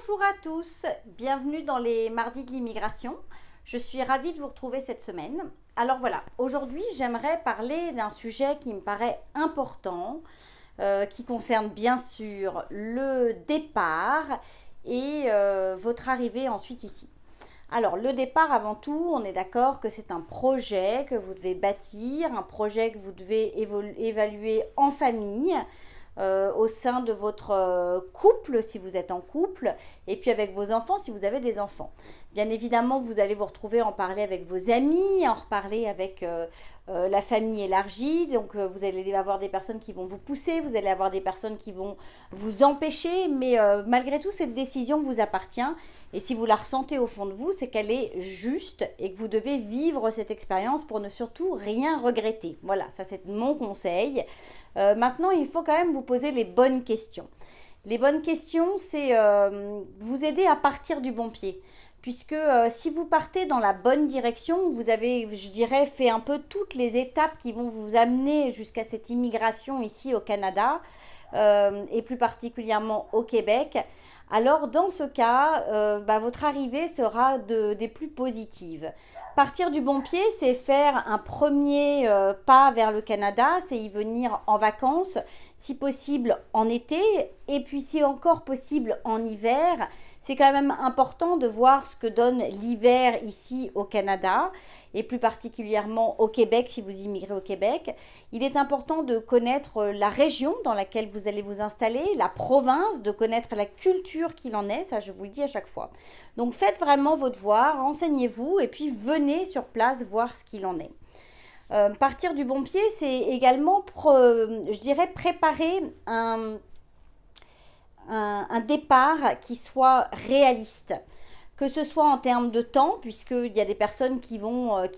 Bonjour à tous, bienvenue dans les mardis de l'immigration. Je suis ravie de vous retrouver cette semaine. Alors voilà, aujourd'hui j'aimerais parler d'un sujet qui me paraît important, qui concerne bien sûr le départ et votre arrivée ensuite ici. Alors le départ avant tout, on est d'accord que c'est un projet que vous devez bâtir, un projet que vous devez évaluer en famille, au sein de votre couple si vous êtes en couple, et puis avec vos enfants si vous avez des enfants. Bien évidemment, vous allez vous retrouver à en parler avec vos amis, à en reparler avec la famille élargie. Donc vous allez avoir des personnes qui vont vous pousser, vous allez avoir des personnes qui vont vous empêcher, mais malgré tout, cette décision vous appartient. Et si vous la ressentez au fond de vous, c'est qu'elle est juste et que vous devez vivre cette expérience pour ne surtout rien regretter. Voilà, ça c'est mon conseil. Maintenant, il faut quand même vous poser les bonnes questions. Les bonnes questions, c'est vous aider à partir du bon pied. Puisque si vous partez dans la bonne direction, vous avez, je dirais, fait un peu toutes les étapes qui vont vous amener jusqu'à cette immigration ici au Canada, et plus particulièrement au Québec. Alors dans ce cas, votre arrivée sera des plus positives. Partir du bon pied, c'est faire un premier pas vers le Canada, c'est y venir en vacances, si possible en été, et puis si encore possible en hiver. C'est quand même important de voir ce que donne l'hiver ici au Canada, et plus particulièrement au Québec si vous immigrez au Québec. Il est important de connaître la région dans laquelle vous allez vous installer, la province, de connaître la culture qu'il en est, ça je vous le dis à chaque fois. Donc faites vraiment vos devoirs, renseignez-vous et puis venez sur place voir ce qu'il en est. Partir du bon pied, c'est également, je dirais, préparer un départ qui soit réaliste. Que ce soit en termes de temps, puisqu'il y a des personnes qui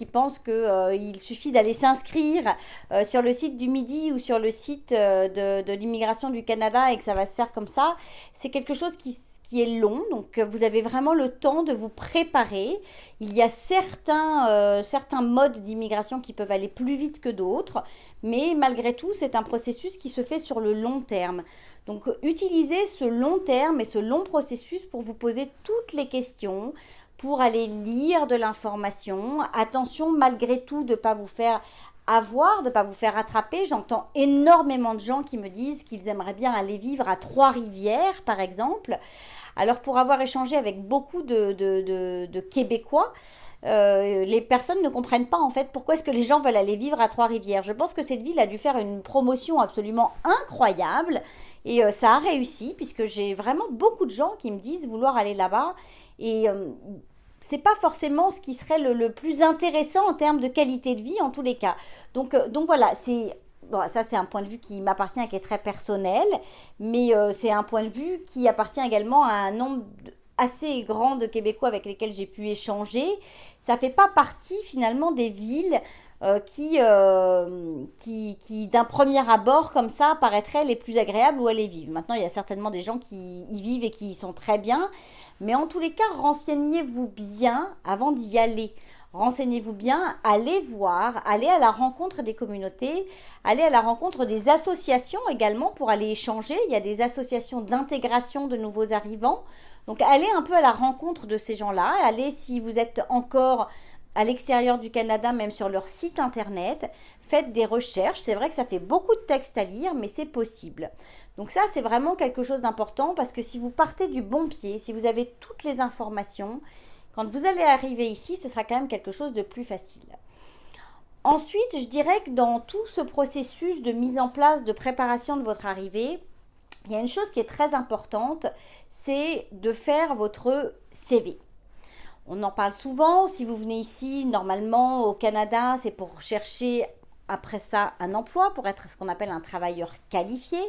pensent qu'il suffit d'aller s'inscrire sur le site du Midi ou sur le site de l'immigration du Canada et que ça va se faire comme ça. C'est quelque chose qui est long, donc vous avez vraiment le temps de vous préparer. Il y a certains modes d'immigration qui peuvent aller plus vite que d'autres, mais malgré tout, c'est un processus qui se fait sur le long terme. Donc, utilisez ce long terme et ce long processus pour vous poser toutes les questions, pour aller lire de l'information. Attention, malgré tout, de ne pas vous faire avoir, de ne pas vous faire attraper. J'entends énormément de gens qui me disent qu'ils aimeraient bien aller vivre à Trois-Rivières, par exemple. Alors, pour avoir échangé avec beaucoup de Québécois, les personnes ne comprennent pas en fait pourquoi est-ce que les gens veulent aller vivre à Trois-Rivières. Je pense que cette ville a dû faire une promotion absolument incroyable et ça a réussi puisque j'ai vraiment beaucoup de gens qui me disent vouloir aller là-bas et c'est pas forcément ce qui serait le plus intéressant en termes de qualité de vie en tous les cas. Donc voilà, ça c'est un point de vue qui m'appartient et qui est très personnel, mais c'est un point de vue qui appartient également à un nombre assez grand de Québécois avec lesquels j'ai pu échanger. Ça fait pas partie finalement des villes qui d'un premier abord comme ça paraîtraient les plus agréables où aller vivre. Maintenant, il y a certainement des gens qui y vivent et qui y sont très bien, mais en tous les cas, renseignez-vous bien avant d'y aller. Renseignez-vous bien, allez voir, allez à la rencontre des communautés, allez à la rencontre des associations également pour aller échanger. Il y a des associations d'intégration de nouveaux arrivants. Donc allez un peu à la rencontre de ces gens-là. Allez si vous êtes encore à l'extérieur du Canada, même sur leur site internet. Faites des recherches. C'est vrai que ça fait beaucoup de textes à lire, mais c'est possible. Donc ça, c'est vraiment quelque chose d'important parce que si vous partez du bon pied, si vous avez toutes les informations, quand vous allez arriver ici, ce sera quand même quelque chose de plus facile. Ensuite, je dirais que dans tout ce processus de mise en place, de préparation de votre arrivée, il y a une chose qui est très importante, c'est de faire votre CV. On en parle souvent, si vous venez ici, normalement au Canada, c'est pour chercher après ça un emploi, pour être ce qu'on appelle un travailleur qualifié.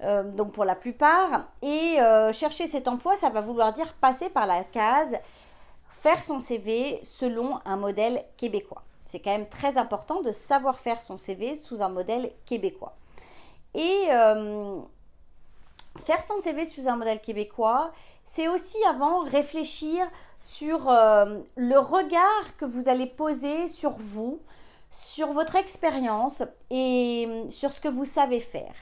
Donc pour la plupart. Et chercher cet emploi, ça va vouloir dire passer par la case faire son CV selon un modèle québécois. C'est quand même très important de savoir faire son CV sous un modèle québécois. Et faire son CV sous un modèle québécois, c'est aussi avant réfléchir sur le regard que vous allez poser sur vous, sur votre expérience et sur ce que vous savez faire.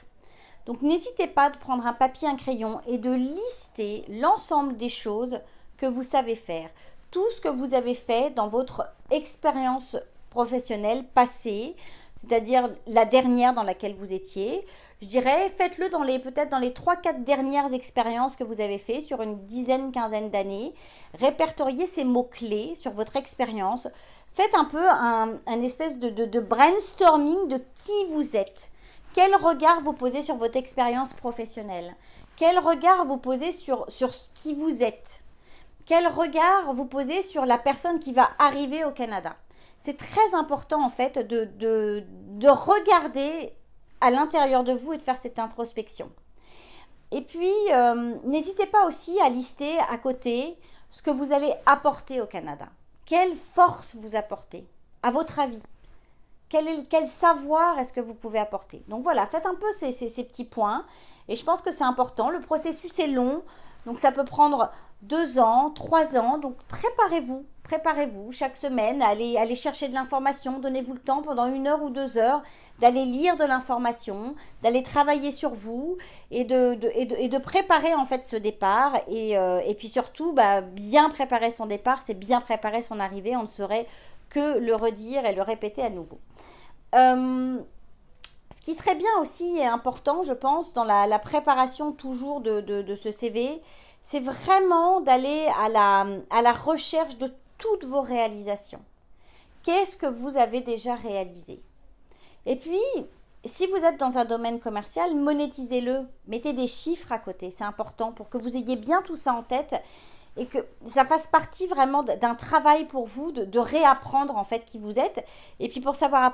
Donc n'hésitez pas de prendre un papier, un crayon et de lister l'ensemble des choses que vous savez faire. Tout ce que vous avez fait dans votre expérience professionnelle passée, c'est-à-dire la dernière dans laquelle vous étiez. Je dirais, faites-le peut-être dans les 3-4 dernières expériences que vous avez fait sur une dizaine, quinzaine d'années. Répertoriez ces mots-clés sur votre expérience. Faites un peu un espèce de brainstorming de qui vous êtes. Quel regard vous posez sur votre expérience professionnelle? Quel regard vous posez sur qui vous êtes? Quel regard vous posez sur la personne qui va arriver au Canada? C'est très important en fait de regarder à l'intérieur de vous et de faire cette introspection. Et puis, n'hésitez pas aussi à lister à côté ce que vous allez apporter au Canada. Quelle force vous apportez, à votre avis? Quel savoir est-ce que vous pouvez apporter? Donc voilà, faites un peu ces petits points. Et je pense que c'est important. Le processus est long. Donc ça peut prendre 2 ans, 3 ans. Donc préparez-vous chaque semaine. Allez chercher de l'information. Donnez-vous le temps pendant 1 heure ou 2 heures d'aller lire de l'information, d'aller travailler sur vous et de préparer en fait ce départ. Et puis surtout, bien préparer son départ, c'est bien préparer son arrivée. On ne saurait que le redire et le répéter à nouveau. Ce qui serait bien aussi et important, je pense, dans la préparation toujours de ce CV, c'est vraiment d'aller à la recherche de toutes vos réalisations. Qu'est-ce que vous avez déjà réalisé? Et puis, si vous êtes dans un domaine commercial, monétisez-le. Mettez des chiffres à côté, c'est important pour que vous ayez bien tout ça en tête et que ça fasse partie vraiment d'un travail pour vous de réapprendre en fait qui vous êtes et puis pour savoir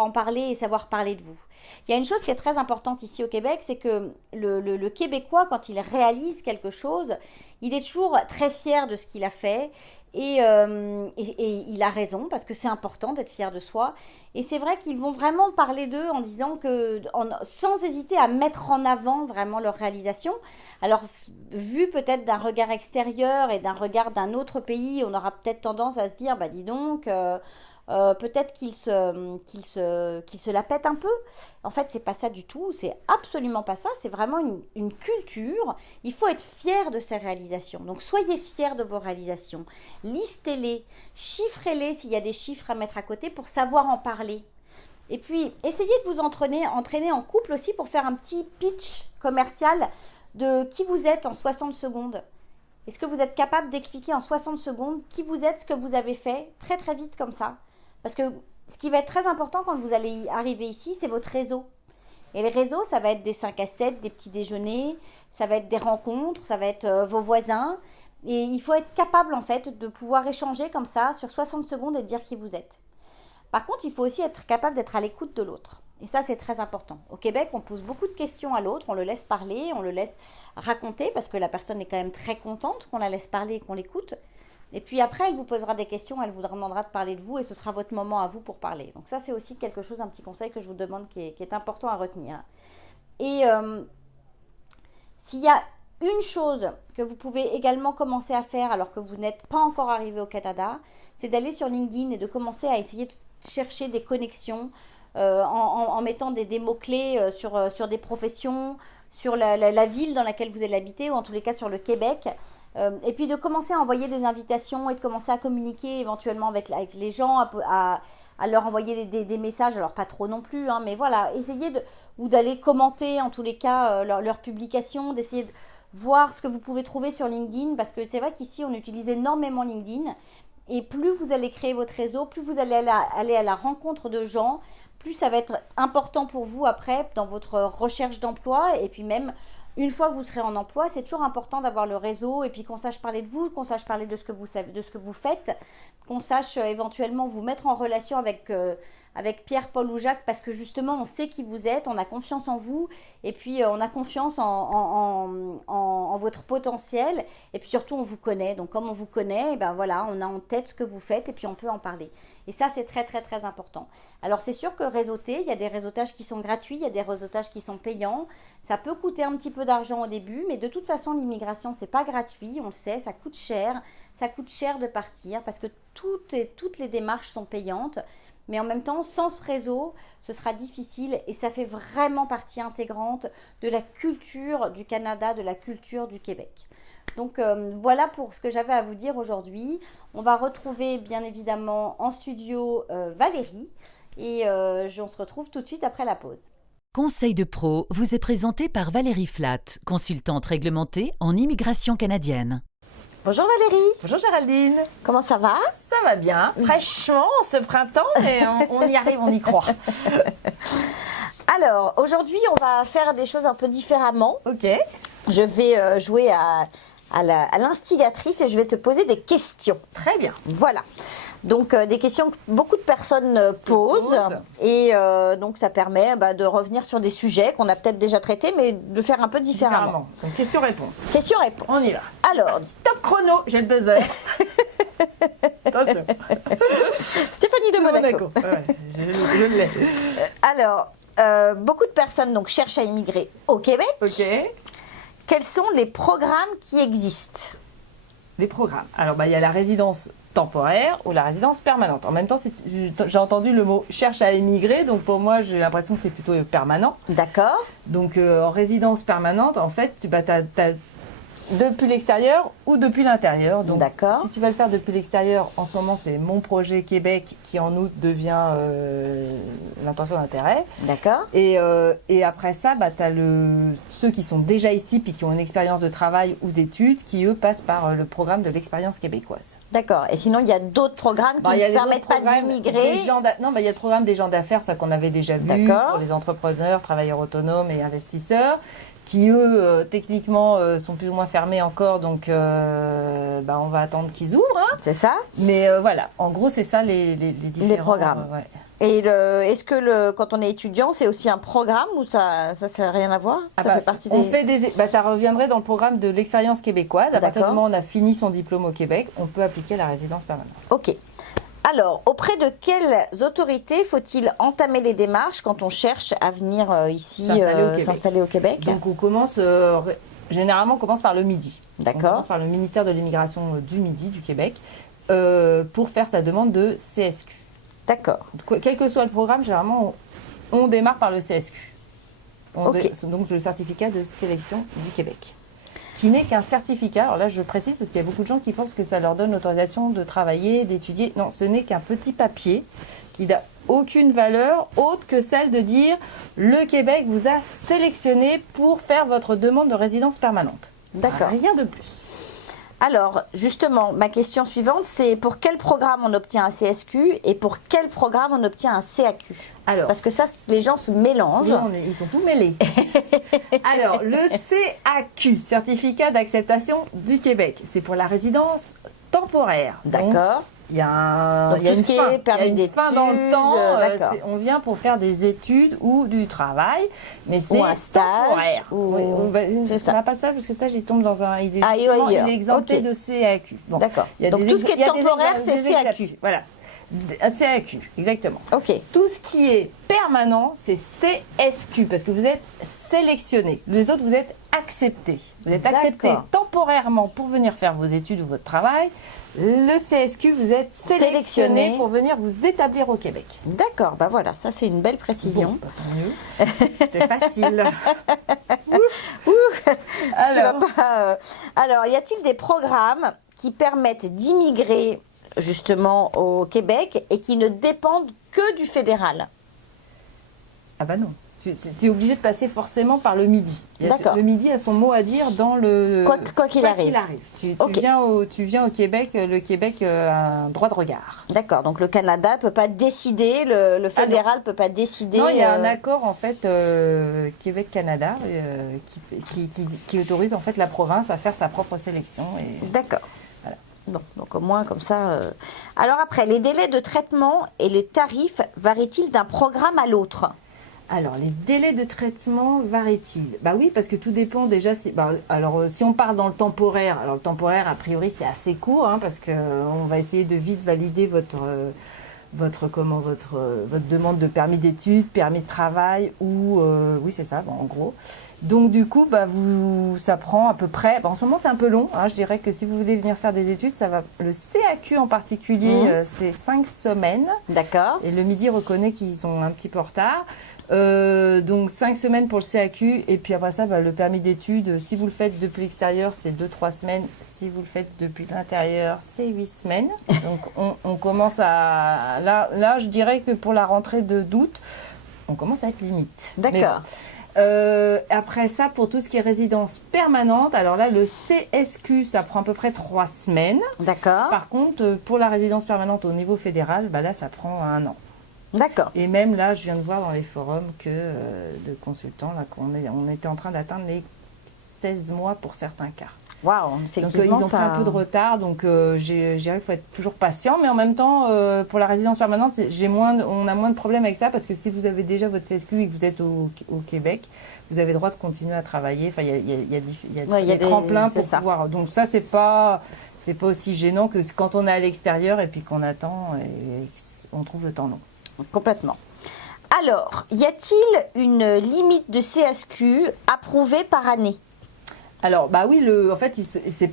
en parler et savoir parler de vous. Il y a une chose qui est très importante ici au Québec, c'est que le Québécois, quand il réalise quelque chose, il est toujours très fier de ce qu'il a fait et il a raison parce que c'est important d'être fier de soi. Et c'est vrai qu'ils vont vraiment parler d'eux en disant sans hésiter à mettre en avant vraiment leur réalisation. Alors, vu peut-être d'un regard extérieur et d'un regard d'un autre pays, on aura peut-être tendance à se dire, dis donc, peut-être qu'il se la pète un peu. En fait, c'est pas ça du tout, c'est absolument pas ça, c'est vraiment une culture. Il faut être fier de ses réalisations. Donc, soyez fiers de vos réalisations. Listez-les, chiffrez-les s'il y a des chiffres à mettre à côté pour savoir en parler. Et puis, essayez de vous entraîner en couple aussi pour faire un petit pitch commercial de qui vous êtes en 60 secondes. Est-ce que vous êtes capable d'expliquer en 60 secondes qui vous êtes, ce que vous avez fait, très très vite comme ça? Parce que ce qui va être très important quand vous allez arriver ici, c'est votre réseau. Et le réseau, ça va être des 5 à 7, des petits déjeuners, ça va être des rencontres, ça va être vos voisins. Et il faut être capable en fait de pouvoir échanger comme ça sur 60 secondes et dire qui vous êtes. Par contre, il faut aussi être capable d'être à l'écoute de l'autre. Et ça, c'est très important. Au Québec, on pose beaucoup de questions à l'autre, on le laisse parler, on le laisse raconter parce que la personne est quand même très contente qu'on la laisse parler et qu'on l'écoute. Et puis après, elle vous posera des questions, elle vous demandera de parler de vous et ce sera votre moment à vous pour parler. Donc ça, c'est aussi quelque chose, un petit conseil que je vous demande qui est important à retenir. Et s'il y a une chose que vous pouvez également commencer à faire alors que vous n'êtes pas encore arrivé au Canada, c'est d'aller sur LinkedIn et de commencer à essayer de chercher des connexions en mettant des mots-clés sur des professions, sur la ville dans laquelle vous allez habiter ou en tous les cas sur le Québec. Et puis de commencer à envoyer des invitations et de commencer à communiquer éventuellement avec les gens, à leur envoyer des messages, alors pas trop non plus, hein, mais voilà, essayez ou d'aller commenter en tous les cas leurs publications, d'essayer de voir ce que vous pouvez trouver sur LinkedIn, parce que c'est vrai qu'ici on utilise énormément LinkedIn, et plus vous allez créer votre réseau, plus vous allez aller à la rencontre de gens, plus ça va être important pour vous après dans votre recherche d'emploi, et puis même une fois que vous serez en emploi, c'est toujours important d'avoir le réseau et puis qu'on sache parler de vous, qu'on sache parler de ce que vous savez, de ce que vous faites, qu'on sache éventuellement vous mettre en relation avec Pierre, Paul ou Jacques parce que justement on sait qui vous êtes, on a confiance en vous et puis on a confiance en votre potentiel et puis surtout on vous connaît. Donc comme on vous connaît, voilà, on a en tête ce que vous faites et puis on peut en parler. Et ça, c'est très, très, très important. Alors, c'est sûr que réseauter, il y a des réseautages qui sont gratuits, il y a des réseautages qui sont payants. Ça peut coûter un petit peu d'argent au début, mais de toute façon, l'immigration, c'est pas gratuit, on le sait, ça coûte cher. Ça coûte cher de partir parce que toutes les démarches sont payantes. mais en même temps, sans ce réseau, ce sera difficile et ça fait vraiment partie intégrante de la culture du Canada, de la culture du Québec. Donc voilà pour ce que j'avais à vous dire aujourd'hui. On va retrouver bien évidemment en studio Valérie et on se retrouve tout de suite après la pause. Conseil de pro vous est présenté par Valérie Flatt, consultante réglementée en immigration canadienne. Bonjour Valérie. Bonjour Géraldine. Comment ça va? Ça va bien, fraîchement ce printemps, mais on y arrive, on y croit. Alors, aujourd'hui, on va faire des choses un peu différemment. Ok. Je vais jouer à l'instigatrice et je vais te poser des questions. Très bien. Voilà. Donc, des questions que beaucoup de personnes posent. Et donc, ça permet de revenir sur des sujets qu'on a peut-être déjà traités, mais de faire un peu différemment. Donc, question-réponse. Question-réponse. On y va. Alors, top chrono, j'ai le buzzer. Attention. Stéphanie de Monaco. Ouais, je l'ai. Alors, beaucoup de personnes donc, cherchent à immigrer au Québec. Ok. Quels sont les programmes qui existent? Les programmes. Alors, il y a la résidence temporaire ou la résidence permanente. En même temps, j'ai entendu le mot cherche à émigrer, donc pour moi, j'ai l'impression que c'est plutôt permanent. D'accord. Donc, en résidence permanente, en fait, tu as depuis l'extérieur ou depuis l'intérieur. Donc, si tu vas le faire depuis l'extérieur, en ce moment, c'est Mon Projet Québec qui, en août, devient l'intention d'intérêt. D'accord. Et après ça, tu as ceux qui sont déjà ici puis qui ont une expérience de travail ou d'études qui, eux, passent par le programme de l'expérience québécoise. D'accord. Et sinon, il y a d'autres programmes qui ne permettent pas d'immigrer? Non, il y a le programme des gens d'affaires, ça qu'on avait déjà vu, pour les entrepreneurs, travailleurs autonomes et investisseurs, qui eux, techniquement, sont plus ou moins fermés encore, donc on va attendre qu'ils ouvrent. Hein. C'est ça. Mais voilà, en gros, c'est ça les différents programmes. Ouais. Et est-ce que quand on est étudiant, c'est aussi un programme ou ça n'a rien à voir? Ça fait partie ça reviendrait dans le programme de l'expérience québécoise. À partir du moment où on a fini son diplôme au Québec, on peut appliquer la résidence permanente. Ok. Alors, auprès de quelles autorités faut-il entamer les démarches quand on cherche à venir ici s'installer au Québec? Donc, on commence, généralement, on commence par le Midi. D'accord. On commence par le ministère de l'immigration du Midi, du Québec, pour faire sa demande de CSQ. D'accord. Quel que soit le programme, généralement, on démarre par le CSQ. Donc, le certificat de sélection du Québec. Qui n'est qu'un certificat. Alors là, je précise parce qu'il y a beaucoup de gens qui pensent que ça leur donne l'autorisation de travailler, d'étudier. Non, ce n'est qu'un petit papier qui n'a aucune valeur autre que celle de dire le Québec vous a sélectionné pour faire votre demande de résidence permanente. D'accord. Rien de plus. Alors, justement, ma question suivante, c'est pour quel programme on obtient un CSQ et pour quel programme on obtient un CAQ? Alors, parce que ça, les gens se mélangent. Non, ils sont tous mêlés. Alors, le CAQ, Certificat d'acceptation du Québec, c'est pour la résidence temporaire. D'accord. Il y a tout ce qui est permis d'études, fin dans le temps. On vient pour faire des études ou du travail, mais c'est un stage. On n'a pas le stage parce que le stage il tombe dans un. Il est exempté de CAQ. Bon. D'accord. Donc tout ce qui est temporaire, c'est CAQ. Voilà. Un CAQ, exactement. Ok. Tout ce qui est permanent, c'est CSQ parce que vous êtes sélectionné. Les autres, vous êtes acceptés. Vous êtes acceptés temporairement pour venir faire vos études ou votre travail. Le CSQ, vous êtes sélectionné pour venir vous établir au Québec. D'accord, voilà, ça c'est une belle précision. Bon, c'est facile. Alors, y a-t-il des programmes qui permettent d'immigrer justement au Québec et qui ne dépendent que du fédéral? Ah non. Tu es obligé de passer forcément par le Midi. D'accord. Le Midi a son mot à dire dans le... Quoi qu'il arrive. Tu viens au Québec, le Québec a un droit de regard. D'accord, donc le Canada ne peut pas décider, le fédéral ne peut pas décider... Non, il y a un accord en fait Québec-Canada qui autorise en fait la province à faire sa propre sélection. D'accord. Voilà. Bon, donc au moins comme ça... Alors après, les délais de traitement et les tarifs varient-ils d'un programme à l'autre? Alors, les délais de traitement varient-ils? Oui, parce que tout dépend déjà. Si on part dans le temporaire, alors le temporaire, a priori, c'est assez court, parce qu'on va essayer de vite valider votre demande de permis d'études, permis de travail, ou oui, c'est ça, en gros. Donc du coup, ça prend à peu près, en ce moment c'est un peu long, hein, je dirais que si vous voulez venir faire des études, le CAQ en particulier, c'est 5 semaines. D'accord. Et le Midi reconnaît qu'ils sont un petit peu en retard. Donc 5 semaines pour le CAQ, et puis après ça, le permis d'études, si vous le faites depuis l'extérieur, c'est 2-3 semaines. Si vous le faites depuis l'intérieur, c'est 8 semaines. Donc on commence à... Là, je dirais que pour la rentrée d'août, on commence à être limite. D'accord. Après ça, pour tout ce qui est résidence permanente, alors là, le CSQ, ça prend à peu près 3 semaines. D'accord. Par contre, pour la résidence permanente au niveau fédéral, là, ça prend 1 an. D'accord. Et même là, je viens de voir dans les forums que de consultants, là, on était en train d'atteindre les 16 mois pour certains cas. Waouh, effectivement. Donc, ils ont pris un peu de retard, donc je dirais qu'il faut être toujours patient. Mais en même temps, pour la résidence permanente, on a moins de problèmes avec ça, parce que si vous avez déjà votre CSQ et que vous êtes au Québec, vous avez le droit de continuer à travailler. Enfin, il y a des tremplins pour pouvoir. Donc ça, c'est pas aussi gênant que quand on est à l'extérieur et puis qu'on attend et on trouve le temps long. Complètement. Alors, y a-t-il une limite de CSQ approuvée par année? Alors, oui, en fait, c'est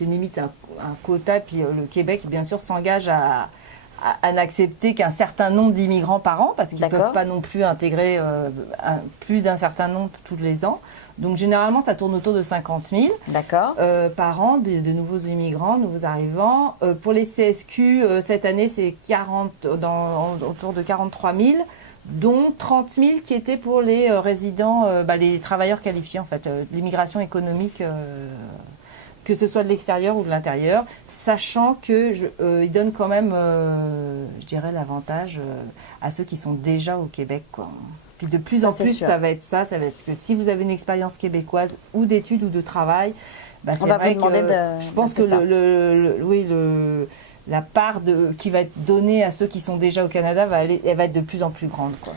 une limite, c'est un quota, puis le Québec, bien sûr, s'engage à n'accepter qu'un certain nombre d'immigrants par an, parce qu'ils ne peuvent pas non plus intégrer plus d'un certain nombre tous les ans. Donc, généralement, ça tourne autour de 50 000 par an, de nouveaux immigrants, nouveaux arrivants. Pour les CSQ, cette année, c'est autour de 43 000. Dont 30 000 qui étaient pour les résidents, les travailleurs qualifiés, en fait, l'immigration économique, que ce soit de l'extérieur ou de l'intérieur, sachant qu'ils donnent quand même, je dirais, l'avantage à ceux qui sont déjà au Québec, quoi. Puis de plus en plus, ça va être que si vous avez une expérience québécoise ou d'études ou de travail, c'est vrai que je pense que la part qui va être donnée à ceux qui sont déjà au Canada elle va être de plus en plus grande, quoi.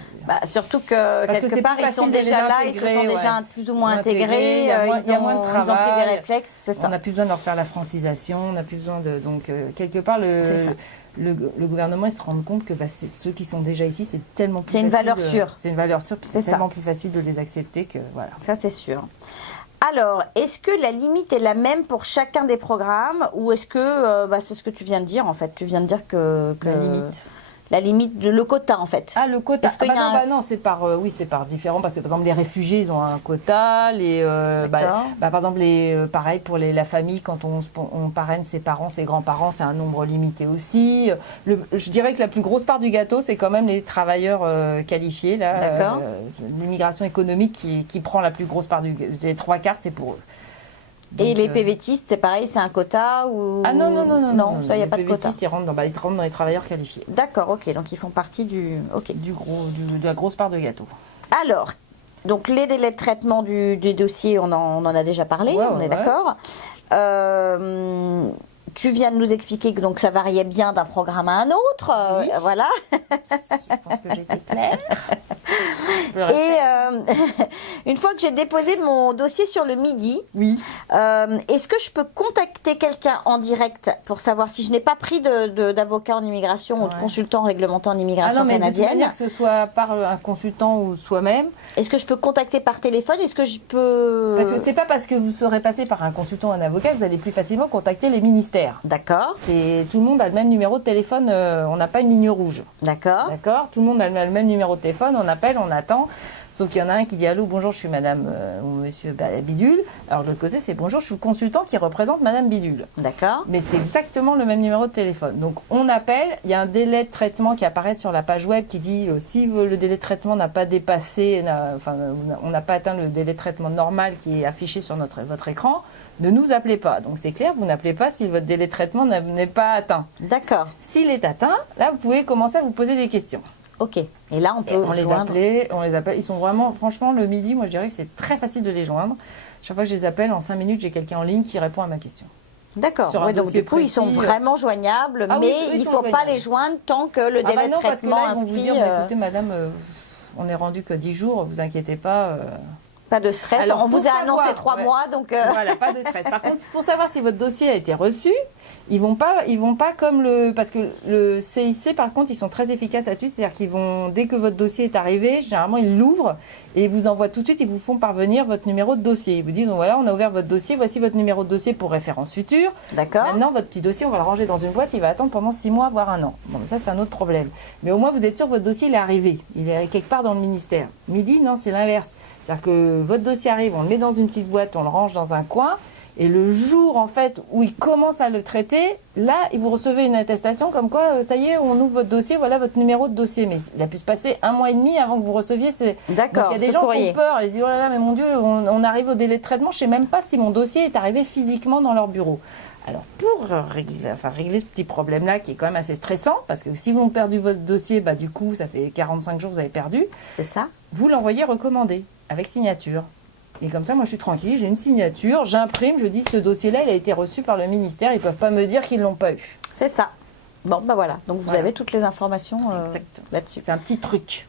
Surtout que quelque part ils sont déjà là, ils se sont déjà plus ou moins intégrés, ils ont pris des réflexes, c'est ça. On n'a plus besoin de leur faire la francisation, on n'a plus besoin de... Donc quelque part le gouvernement il se rend compte que ceux qui sont déjà ici, c'est tellement plus facile. C'est une valeur sûre. C'est une valeur sûre, puis c'est tellement plus facile de les accepter que voilà. Ça c'est sûr. Alors, est-ce que la limite est la même pour chacun des programmes, ou est-ce que, c'est ce que tu viens de dire en fait, tu viens de dire que la limite de le quota en fait. Ah, le quota. Non, c'est par différents, parce que par exemple les réfugiés ils ont un quota, par exemple pareil pour la famille, quand on parraine ses parents, ses grands-parents, c'est un nombre limité aussi. Je dirais que la plus grosse part du gâteau, c'est quand même les travailleurs qualifiés là. L'immigration économique qui prend la plus grosse part les 3/4, c'est pour eux. Donc, et les PVTistes, c'est pareil, c'est un quota ou... Ah non, ça, il n'y a pas de quota. Les PVTistes, ils rentrent dans les travailleurs qualifiés. D'accord, ok, donc ils font partie de la grosse part de gâteau. Alors, donc les délais de traitement du dossier, on en a déjà parlé, on est d'accord. Tu viens de nous expliquer que donc ça variait bien d'un programme à un autre, voilà. Je pense que j'ai été claire. Et une fois que j'ai déposé mon dossier sur le Midi, est-ce que je peux contacter quelqu'un en direct pour savoir si je n'ai pas pris d'avocat en immigration ou de consultant réglementé en immigration canadienne? Que ce soit par un consultant ou soi-même. Est-ce que je peux contacter par téléphone? Est-ce que je peux... Parce que c'est pas parce que vous serez passé par un consultant ou un avocat que vous allez plus facilement contacter les ministères. D'accord. Tout le monde a le même numéro de téléphone, on n'a pas une ligne rouge. D'accord. Tout le monde a le même numéro de téléphone, on appelle, on attend. Sauf qu'il y en a un qui dit allô, bonjour, je suis madame ou monsieur Bidule. Alors de l'autre côté, c'est bonjour, je suis le consultant qui représente madame Bidule. D'accord. Mais c'est exactement le même numéro de téléphone. Donc on appelle, il y a un délai de traitement qui apparaît sur la page web qui dit si le délai de traitement n'a pas dépassé, on n'a pas atteint le délai de traitement normal qui est affiché sur votre écran, ne nous appelez pas. Donc c'est clair, vous n'appelez pas si votre délai de traitement n'est pas atteint. D'accord. S'il est atteint, là vous pouvez commencer à vous poser des questions. Ok. Et là on peut les appelle. Ils sont vraiment, franchement, le Midi, moi je dirais que c'est très facile de les joindre. Chaque fois que je les appelle, en 5 minutes, j'ai quelqu'un en ligne qui répond à ma question. D'accord. Donc du coup, ils sont vraiment joignables, mais il ne faut pas les joindre tant que le délai de traitement parce que là, inscrit... Ils vont vous dire, écoutez madame, on est rendu que 10 jours, vous inquiétez pas... Pas de stress. Alors, on vous a pour annoncé savoir, 3 mois, donc... Voilà, pas de stress. Par contre, pour savoir si votre dossier a été reçu, ils vont pas comme parce que le CIC, par contre, ils sont très efficaces là-dessus. C'est-à-dire qu'ils vont, dès que votre dossier est arrivé, généralement, ils l'ouvrent et ils vous envoient tout de suite, ils vous font parvenir votre numéro de dossier. Ils vous disent, donc voilà, on a ouvert votre dossier, voici votre numéro de dossier pour référence future. D'accord. Maintenant, votre petit dossier, on va le ranger dans une boîte, il va attendre pendant 6 mois, voire 1 an. Bon, ça, c'est un autre problème. Mais au moins, vous êtes sûr que votre dossier, il est arrivé. Il est quelque part dans le ministère. Midi, non, c'est l'inverse. C'est-à-dire que votre dossier arrive, on le met dans une petite boîte, on le range dans un coin, et le jour en fait où il commence à le traiter, là, vous recevez une attestation comme quoi, ça y est, on ouvre votre dossier, voilà votre numéro de dossier. Mais il a pu se passer 1 mois et demi avant que vous receviez. D'accord. Donc il y a des gens qui ont peur, ils disent, oh là là, mais mon Dieu, on arrive au délai de traitement, je ne sais même pas si mon dossier est arrivé physiquement dans leur bureau. Alors, pour régler ce petit problème-là, qui est quand même assez stressant, parce que si vous avez perdu votre dossier, bah, du coup, ça fait 45 jours que vous avez perdu. C'est ça. Vous l'envoyez recommandé, avec signature. Et comme ça, moi, je suis tranquille, j'ai une signature, j'imprime, je dis, ce dossier-là, il a été reçu par le ministère, ils ne peuvent pas me dire qu'ils ne l'ont pas eu. C'est ça. Bon, bah voilà. Donc, vous avez toutes les informations là-dessus. C'est un petit truc.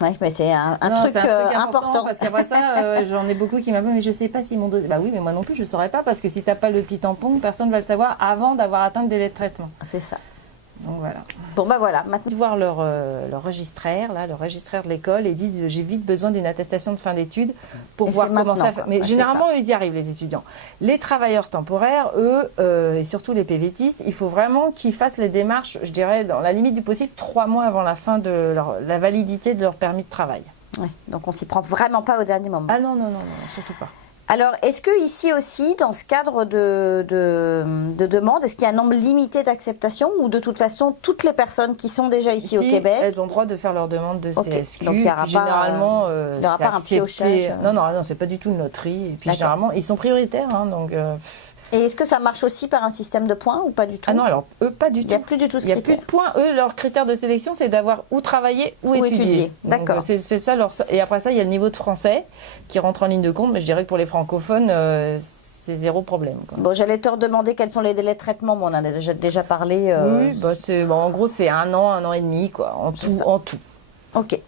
Oui, mais c'est un truc important. Parce qu'après ça, j'en ai beaucoup qui m'appellent, mais je ne sais pas si mon dossier... Bah oui, mais moi non plus, je ne saurais pas, parce que si tu n'as pas le petit tampon, personne ne va le savoir avant d'avoir atteint le délai de traitement. C'est ça. Donc voilà. Bon, bah voilà. Maintenant, Voir leur registraire, là, le registraire de l'école, et disent, j'ai vite besoin d'une attestation de fin d'études pour Et voir c'est comment ça maintenant, fait. quoi. Mais Ouais, généralement, eux, ils y arrivent, les étudiants. Les travailleurs temporaires, eux, et surtout les PVTistes, il faut vraiment qu'ils fassent les démarches, je dirais, dans la limite du possible, 3 mois avant la fin de la validité de leur permis de travail. ouais. Donc, on s'y prend vraiment pas au dernier moment. Ah non, surtout pas. Alors, est-ce que ici aussi, dans ce cadre de demande, est-ce qu'il y a un nombre limité d'acceptation ou de toute façon, toutes les personnes qui sont déjà ici au Québec, elles ont le droit de faire leur demande de CSQ. Donc, il n'y aura généralement, il y aura pas un piochage. Non, c'est pas du tout une loterie. Et puis généralement, ils sont prioritaires. Hein, donc, Et est-ce que ça marche aussi par un système de points ou pas du tout? Ah non, alors eux, pas du tout. Il n'y a plus du tout ce Il n'y a critère. plus de points. Eux, leur critère de sélection, c'est d'avoir ou travaillé ou étudié. D'accord. C'est ça leur... Et après ça, il y a le niveau de français qui rentre en ligne de compte. Mais je dirais que pour les francophones, c'est 0 problème. Quoi. Bon, j'allais te redemander quels sont les délais de traitement. Bon, on en a déjà parlé. Oui, en gros, c'est 1 an et demi, quoi, en tout. Ok.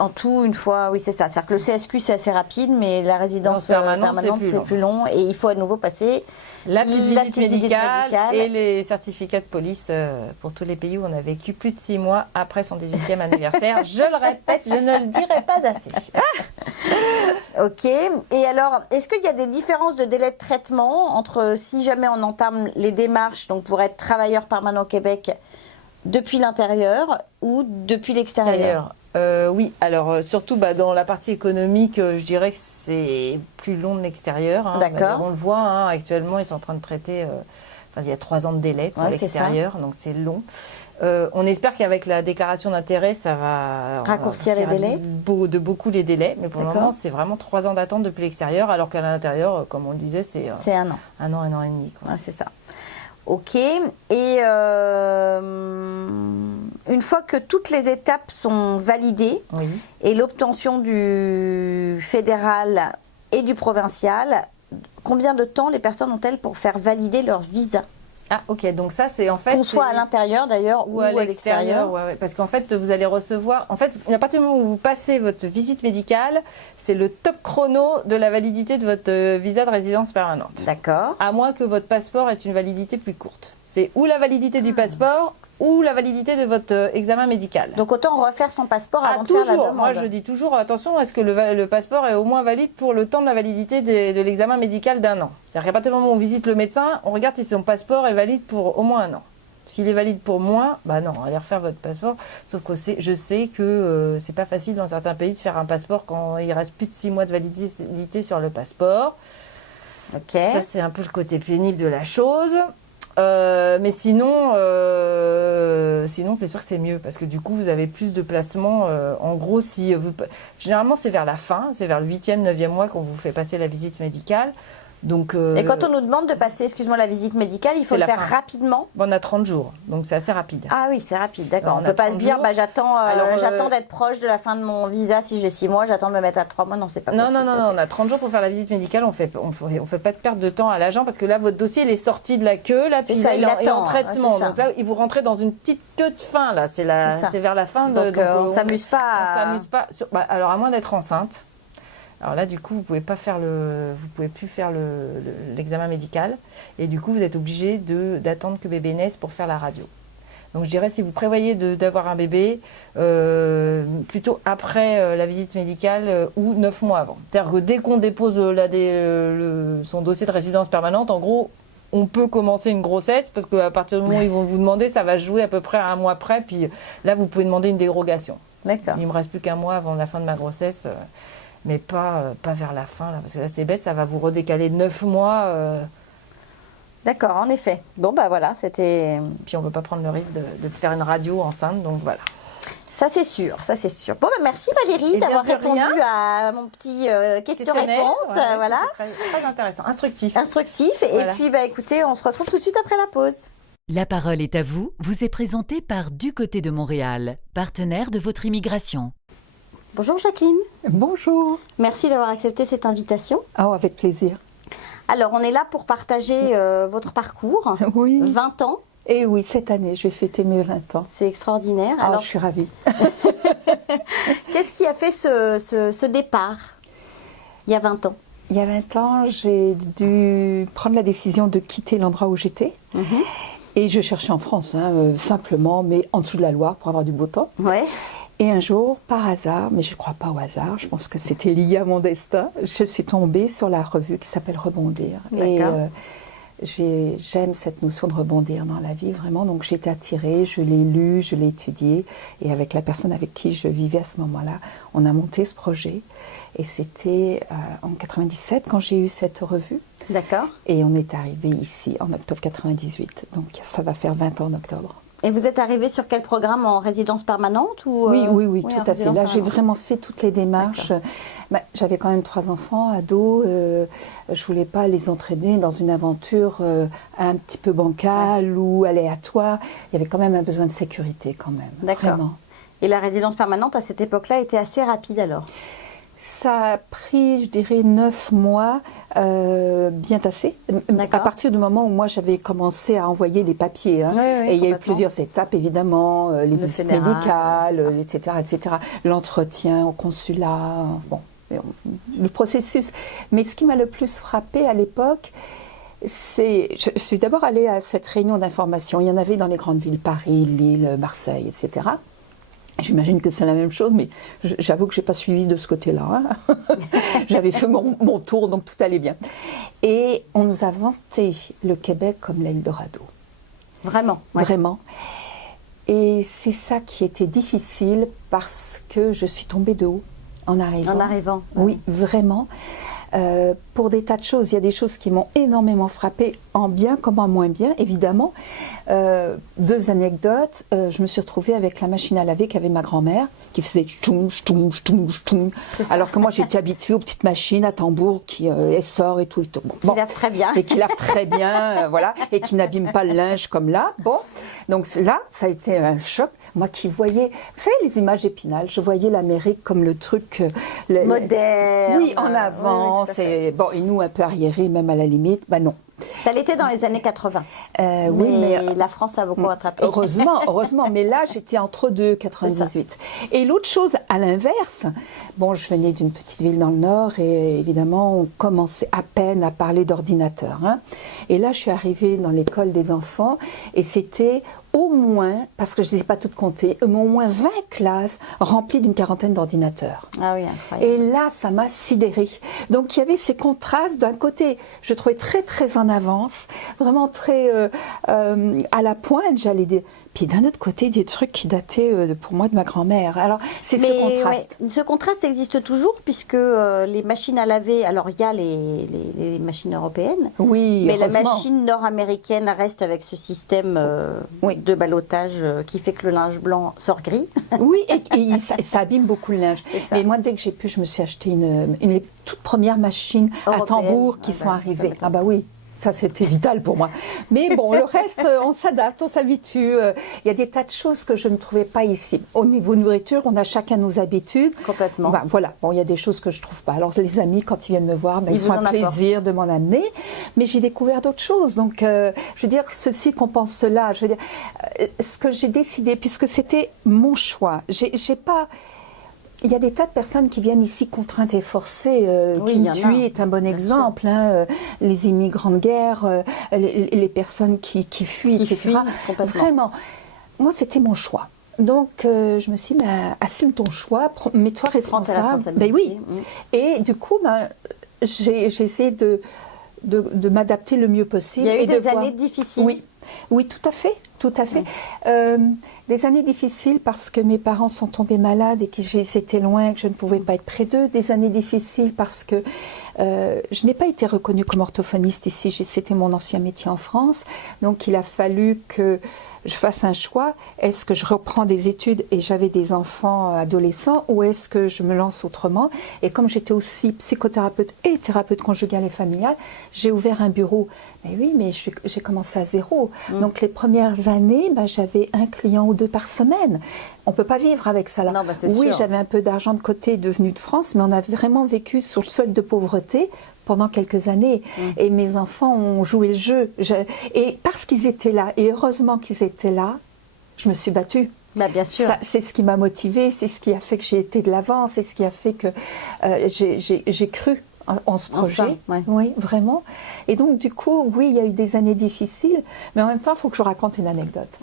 En tout, une fois, oui, c'est ça. C'est-à-dire que le CSQ, c'est assez rapide, mais la résidence permanente, c'est plus long. Et il faut à nouveau passer la petite visite médicale et les certificats de police pour tous les pays où on a vécu plus de 6 mois après son 18e anniversaire. Je le répète, je ne le dirai pas assez. Ok. Et alors, est-ce qu'il y a des différences de délai de traitement entre si jamais on entame les démarches, donc pour être travailleur permanent au Québec, depuis l'intérieur ou depuis l'extérieur? Oui, alors surtout dans la partie économique, je dirais que c'est plus long de l'extérieur. Hein. D'accord. On le voit, hein, actuellement, ils sont en train de traiter, il y a 3 ans de délai pour l'extérieur, donc c'est long. On espère qu'avec la déclaration d'intérêt, ça va raccourcir les délais de beaucoup les délais, mais pour le moment, c'est vraiment 3 ans d'attente depuis l'extérieur, alors qu'à l'intérieur, comme on le disait, c'est 1 an. 1 an et demi. Quoi. Ouais, c'est ça. Ok. Et une fois que toutes les étapes sont validées et l'obtention du fédéral et du provincial, combien de temps les personnes ont-elles pour faire valider leur visa? Ah, ok. Donc ça, c'est en fait... Qu'on soit à l'intérieur d'ailleurs ou à l'extérieur. Ouais. Parce qu'en fait, vous allez recevoir... En fait, à partir du moment où vous passez votre visite médicale, c'est le top chrono de la validité de votre visa de résidence permanente. D'accord. À moins que votre passeport ait une validité plus courte. C'est ou la validité du passeport ou la validité de votre examen médical. Donc autant refaire son passeport avant de faire la demande. Moi, je dis toujours, attention, est-ce que le passeport est au moins valide pour le temps de la validité de l'examen médical d'1 an? C'est-à-dire qu'à partir du moment où on visite le médecin, on regarde si son passeport est valide pour au moins 1 an. S'il est valide pour moins, non, allez refaire votre passeport. Sauf que je sais que c'est pas facile dans certains pays de faire un passeport quand il reste plus de 6 mois de validité sur le passeport. Ok. Ça, c'est un peu le côté pénible de la chose. Mais sinon, c'est sûr que c'est mieux parce que du coup, vous avez plus de placements. En gros, généralement, c'est vers la fin, c'est vers le 8e, 9e mois qu'on vous fait passer la visite médicale. Donc, et quand on nous demande de passer, excuse-moi, la visite médicale, il faut le faire rapidement? On a 30 jours, donc c'est assez rapide. Ah oui, c'est rapide, d'accord. On ne peut pas se dire, j'attends d'être proche de la fin de mon visa. Si j'ai 6 mois, j'attends de me mettre à 3 mois. Non, c'est pas possible. Non, on a 30 jours pour faire la visite médicale. On fait pas de perte de temps à l'agent parce que là, votre dossier, il est sorti de la queue. Là, puis il est en traitement. Donc là, il vous rentrez dans une petite queue de fin. Là, c'est vers la fin. Donc on ne s'amuse pas. On s'amuse pas. Alors, à moins d'être enceinte. Alors là, du coup, vous pouvez plus faire l'examen médical. Et du coup, vous êtes obligé d'attendre que bébé naisse pour faire la radio. Donc je dirais, si vous prévoyez d'avoir un bébé, plutôt après la visite médicale ou 9 mois avant. C'est-à-dire que dès qu'on dépose son dossier de résidence permanente, en gros, on peut commencer une grossesse parce qu'à partir du moment où ils vont vous demander, ça va jouer à peu près à 1 mois près. Puis là, vous pouvez demander une dérogation. D'accord. Il me reste plus qu'1 mois avant la fin de ma grossesse, mais pas vers la fin. Là, parce que là, c'est bête, ça va vous redécaler 9 mois. D'accord, en effet. Bon, bah voilà, c'était... Puis on ne peut pas prendre le risque de faire une radio enceinte, donc voilà. Ça, c'est sûr, ça, c'est sûr. Bon, bah, merci Valérie d'avoir répondu à mon petit question-réponse. Ouais, voilà. Très, très intéressant, instructif. Instructif. Voilà. Et puis, bah, écoutez, on se retrouve tout de suite après la pause. La parole est à vous, vous est présentée par Du Côté de Montréal, partenaire de votre immigration. Bonjour Jacqueline. Bonjour. Merci d'avoir accepté cette invitation. Oh, avec plaisir. Alors, on est là pour partager votre parcours. Oui. 20 ans. Et oui, cette année, je vais fêter mes 20 ans. C'est extraordinaire. Alors, Alors, je suis ravie. qu'est-ce qui a fait ce départ il y a 20 ans? Il y a 20 ans, j'ai dû prendre la décision de quitter l'endroit où j'étais. Et je cherchais en France, simplement, mais en dessous de la Loire pour avoir du beau temps. Ouais. Et un jour, par hasard, mais je ne crois pas au hasard, je pense que c'était lié à mon destin, je suis tombée sur la revue qui s'appelle Rebondir. Et j'aime cette notion de rebondir dans la vie, vraiment. Donc j'ai été attirée, je l'ai lu, je l'ai étudié. Et avec la personne avec qui je vivais à ce moment-là, on a monté ce projet. Et c'était en 97 quand j'ai eu cette revue. D'accord. Et on est arrivé ici en octobre 98. Donc ça va faire 20 ans en octobre. Et vous êtes arrivé sur quel programme? En résidence permanente ou Oui, tout à fait. Là, j'ai vraiment fait toutes les démarches. J'avais quand même 3 enfants, ados. Je voulais pas les entraîner dans une aventure un petit peu bancale ou aléatoire. Il y avait quand même un besoin de sécurité quand même. D'accord. Vraiment. Et la résidence permanente, à cette époque-là, était assez rapide alors? Ça a pris, je dirais, 9 mois, bien tassé. À partir du moment où moi, j'avais commencé à envoyer les papiers. Oui, et il y a eu plusieurs étapes, évidemment, les visites médicales, etc. L'entretien au consulat, bon, le processus. Mais ce qui m'a le plus frappé à l'époque, je suis d'abord allée à cette réunion d'information. Il y en avait dans les grandes villes, Paris, Lille, Marseille, etc. J'imagine que c'est la même chose, mais j'avoue que je n'ai pas suivi de ce côté-là. J'avais fait mon tour, donc tout allait bien. Et on nous a vanté le Québec comme l'Eldorado. Vraiment? Vraiment. Et c'est ça qui était difficile parce que je suis tombée de haut en arrivant. En arrivant? Oui, vraiment. Pour des tas de choses. Il y a des choses qui m'ont énormément frappée, en bien comme en moins bien, évidemment. 2 anecdotes. Je me suis retrouvée avec la machine à laver qu'avait ma grand-mère, qui faisait chtoum, chtoum, chtoum, chtoum. Alors que moi, j'étais habituée aux petites machines à tambour qui sort et tout. Qui lave très bien. Et qui lave très bien, voilà. Et qui n'abîme pas le linge comme là. Bon. Donc là, ça a été un choc. Moi qui voyais, vous savez, les images d'Épinal, je voyais l'Amérique comme le truc... moderne. Oui, en avant. C'est bon, et nous un peu arriérés, même à la limite. Ben non. Ça l'était dans les années 80. Oui, mais la France a beaucoup rattrapé. Heureusement. Mais là, j'étais entre deux, 98. Et l'autre chose, à l'inverse, bon, je venais d'une petite ville dans le Nord et évidemment, on commençait à peine à parler d'ordinateur. Et là, je suis arrivée dans l'école des enfants et c'était au moins, parce que je ne les ai pas toutes comptées, au moins 20 classes remplies d'une quarantaine d'ordinateurs. Ah oui, incroyable. Et là, ça m'a sidérée. Donc, il y avait ces contrastes. D'un côté, je trouvais très, très en avance, vraiment très à la pointe, j'allais dire. Puis d'un autre côté, des trucs qui dataient pour moi de ma grand-mère. Alors, c'est ce contraste. Ouais, ce contraste existe toujours puisque les machines à laver, alors il y a les machines européennes, oui, mais la machine nord-américaine reste avec ce système de ballottage qui fait que le linge blanc sort gris. Oui, et ça abîme beaucoup le linge. Mais moi, dès que j'ai pu, je me suis acheté une toute première machine à tambour qui sont arrivées. Ah bah oui. Ça, c'était vital pour moi. Mais bon, le reste, on s'adapte, on s'habitue. Il y a des tas de choses que je ne trouvais pas ici. Au niveau nourriture, on a chacun nos habitudes. Complètement. Ben, voilà. Bon, il y a des choses que je ne trouve pas. Alors, les amis, quand ils viennent me voir, ils font un plaisir de m'en amener. Mais j'ai découvert d'autres choses. Donc, je veux dire, ceci compense cela. Je veux dire, ce que j'ai décidé, puisque c'était mon choix, j'ai pas... il y a des tas de personnes qui viennent ici contraintes et forcées. Oui, Kim Thuy est un bon exemple. Hein, les immigrants de guerre, les personnes qui fuient, etc. Fuient complètement. Vraiment, moi, c'était mon choix. Donc, je me suis dit, assume ton choix, mets-toi responsable. Prends ta responsabilité. Oui. Et du coup, j'ai essayé de m'adapter le mieux possible. Il y a eu et des de voir. années difficiles. Oui, tout à fait, tout à fait. Des années difficiles parce que mes parents sont tombés malades et qu'ils étaient loin et que je ne pouvais pas être près d'eux. Des années difficiles parce que je n'ai pas été reconnue comme orthophoniste ici. C'était mon ancien métier en France. Donc, il a fallu que je fasse un choix. Est-ce que je reprends des études et j'avais des enfants adolescents ou est-ce que je me lance autrement? Et comme j'étais aussi psychothérapeute et thérapeute conjugale et familiale, j'ai ouvert un bureau. Mais oui, mais j'ai commencé à zéro. Donc les premières années, j'avais un client ou deux par semaine. On ne peut pas vivre avec ça là. Non, c'est oui, sûr. j'avais un peu d'argent de côté devenu de France, mais on a vraiment vécu sur le seuil de pauvreté pendant quelques années. Et mes enfants ont joué le jeu. Et parce qu'ils étaient là, et heureusement qu'ils étaient là, je me suis battue. Bien sûr. C'est ce qui m'a motivée, c'est ce qui a fait que j'ai été de l'avant, c'est ce qui a fait que j'ai cru en ce projet. Oui, vraiment. Et donc, du coup, oui, il y a eu des années difficiles, mais en même temps, il faut que je vous raconte une anecdote.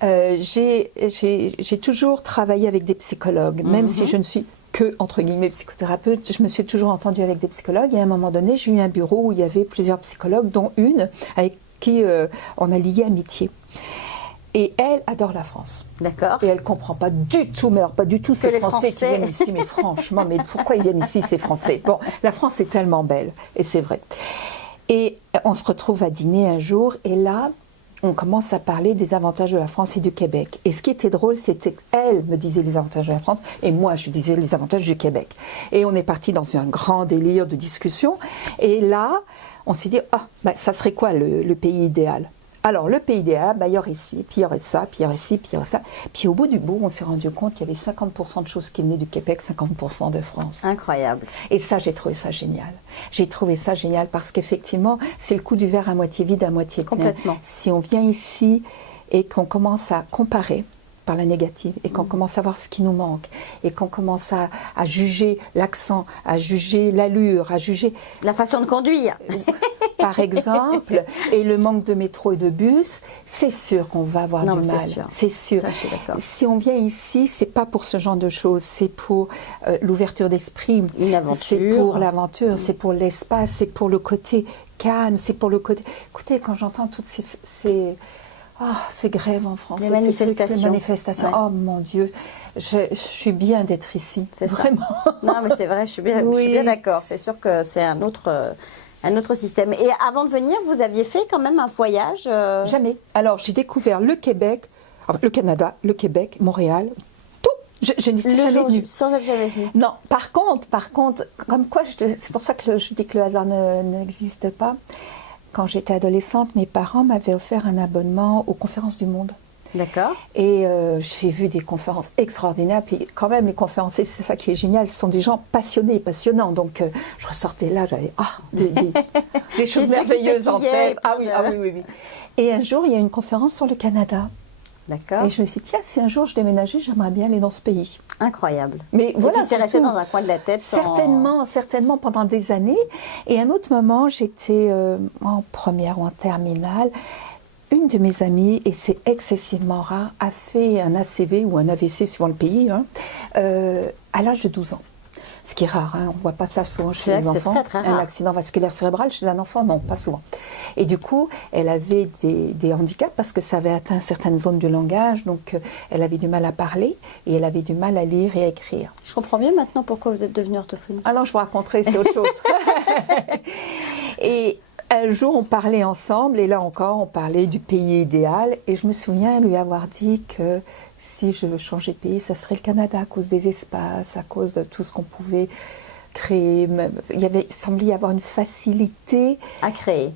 J'ai toujours travaillé avec des psychologues, même si je ne suis que, entre guillemets, psychothérapeute, je me suis toujours entendue avec des psychologues. Et à un moment donné, j'ai eu un bureau où il y avait plusieurs psychologues, dont une avec qui on a lié amitié. Et elle adore la France. D'accord. Et elle ne comprend pas du tout, mais alors pas du tout, ces Français qui viennent ici. Mais franchement, mais pourquoi ils viennent ici, ces Français? Bon, la France est tellement belle, et c'est vrai. Et on se retrouve à dîner un jour, et là, on commence à parler des avantages de la France et du Québec. Et ce qui était drôle, c'était qu'elle me disait les avantages de la France et moi, je disais les avantages du Québec. Et on est parti dans un grand délire de discussion. Et là, on s'est dit, ça serait quoi le pays idéal? Alors, le pays idéal, il y aurait ci, puis il y aurait ça, puis il y aurait ci, puis il y aurait ça. Puis au bout du bout, on s'est rendu compte qu'il y avait 50% de choses qui venaient du Québec, 50% de France. Incroyable. Et ça, j'ai trouvé ça génial. J'ai trouvé ça génial parce qu'effectivement, c'est le coup du verre à moitié vide, à moitié plein. Complètement. Si on vient ici et qu'on commence à comparer par la négative et qu'on commence à voir ce qui nous manque et qu'on commence à juger l'accent, à juger l'allure, à juger... La façon de conduire. Par exemple, et le manque de métro et de bus, c'est sûr qu'on va avoir du mal. C'est sûr. Ça, je suis d'accord. Si on vient ici, c'est pas pour ce genre de choses, c'est pour l'ouverture d'esprit, c'est pour l'aventure, c'est pour l'espace, c'est pour le côté calme, c'est pour le côté... Écoutez, quand j'entends toutes ces grèves en France, les manifestations. Oh mon Dieu, je suis bien d'être ici. C'est vraiment. Ça. Non, mais c'est vrai, je suis bien d'accord. C'est sûr que c'est un autre système. Et avant de venir, vous aviez fait quand même un voyage Jamais. Alors, j'ai découvert le Québec, le Canada, le Québec, Montréal, tout. Je n'y suis jamais venue. Sans être jamais venue. Non, par contre, comme quoi, c'est pour ça que je dis que le hasard n'existe pas. Quand j'étais adolescente, mes parents m'avaient offert un abonnement aux conférences du monde. D'accord. Et j'ai vu des conférences extraordinaires. Puis quand même, les conférenciers, c'est ça qui est génial, ce sont des gens passionnés et passionnants. Donc je ressortais là, j'avais des choses merveilleuses en tête. Oui. Et un jour, il y a une conférence sur le Canada. D'accord. Et je me suis dit, tiens, si un jour je déménageais, j'aimerais bien aller dans ce pays. Incroyable. Mais voilà, et puis c'est resté dans un coin de la tête. Certainement pendant des années. Et à un autre moment, j'étais en première ou en terminale. Une de mes amies, et c'est excessivement rare, a fait un ACV ou un AVC suivant le pays, à l'âge de 12 ans. Ce qui est rare, on ne voit pas ça souvent chez les enfants. C'est très rare. Un accident vasculaire cérébral chez un enfant, non, pas souvent. Et du coup, elle avait des handicaps parce que ça avait atteint certaines zones du langage, donc elle avait du mal à parler et elle avait du mal à lire et à écrire. Je comprends mieux maintenant pourquoi vous êtes devenue orthophoniste. Alors, je vous raconterai, c'est autre chose. Et un jour, on parlait ensemble, et là encore, on parlait du pays idéal. Et je me souviens lui avoir dit que si je veux changer de pays, ça serait le Canada à cause des espaces, à cause de tout ce qu'on pouvait créer. Il semblait y avoir une facilité à créer.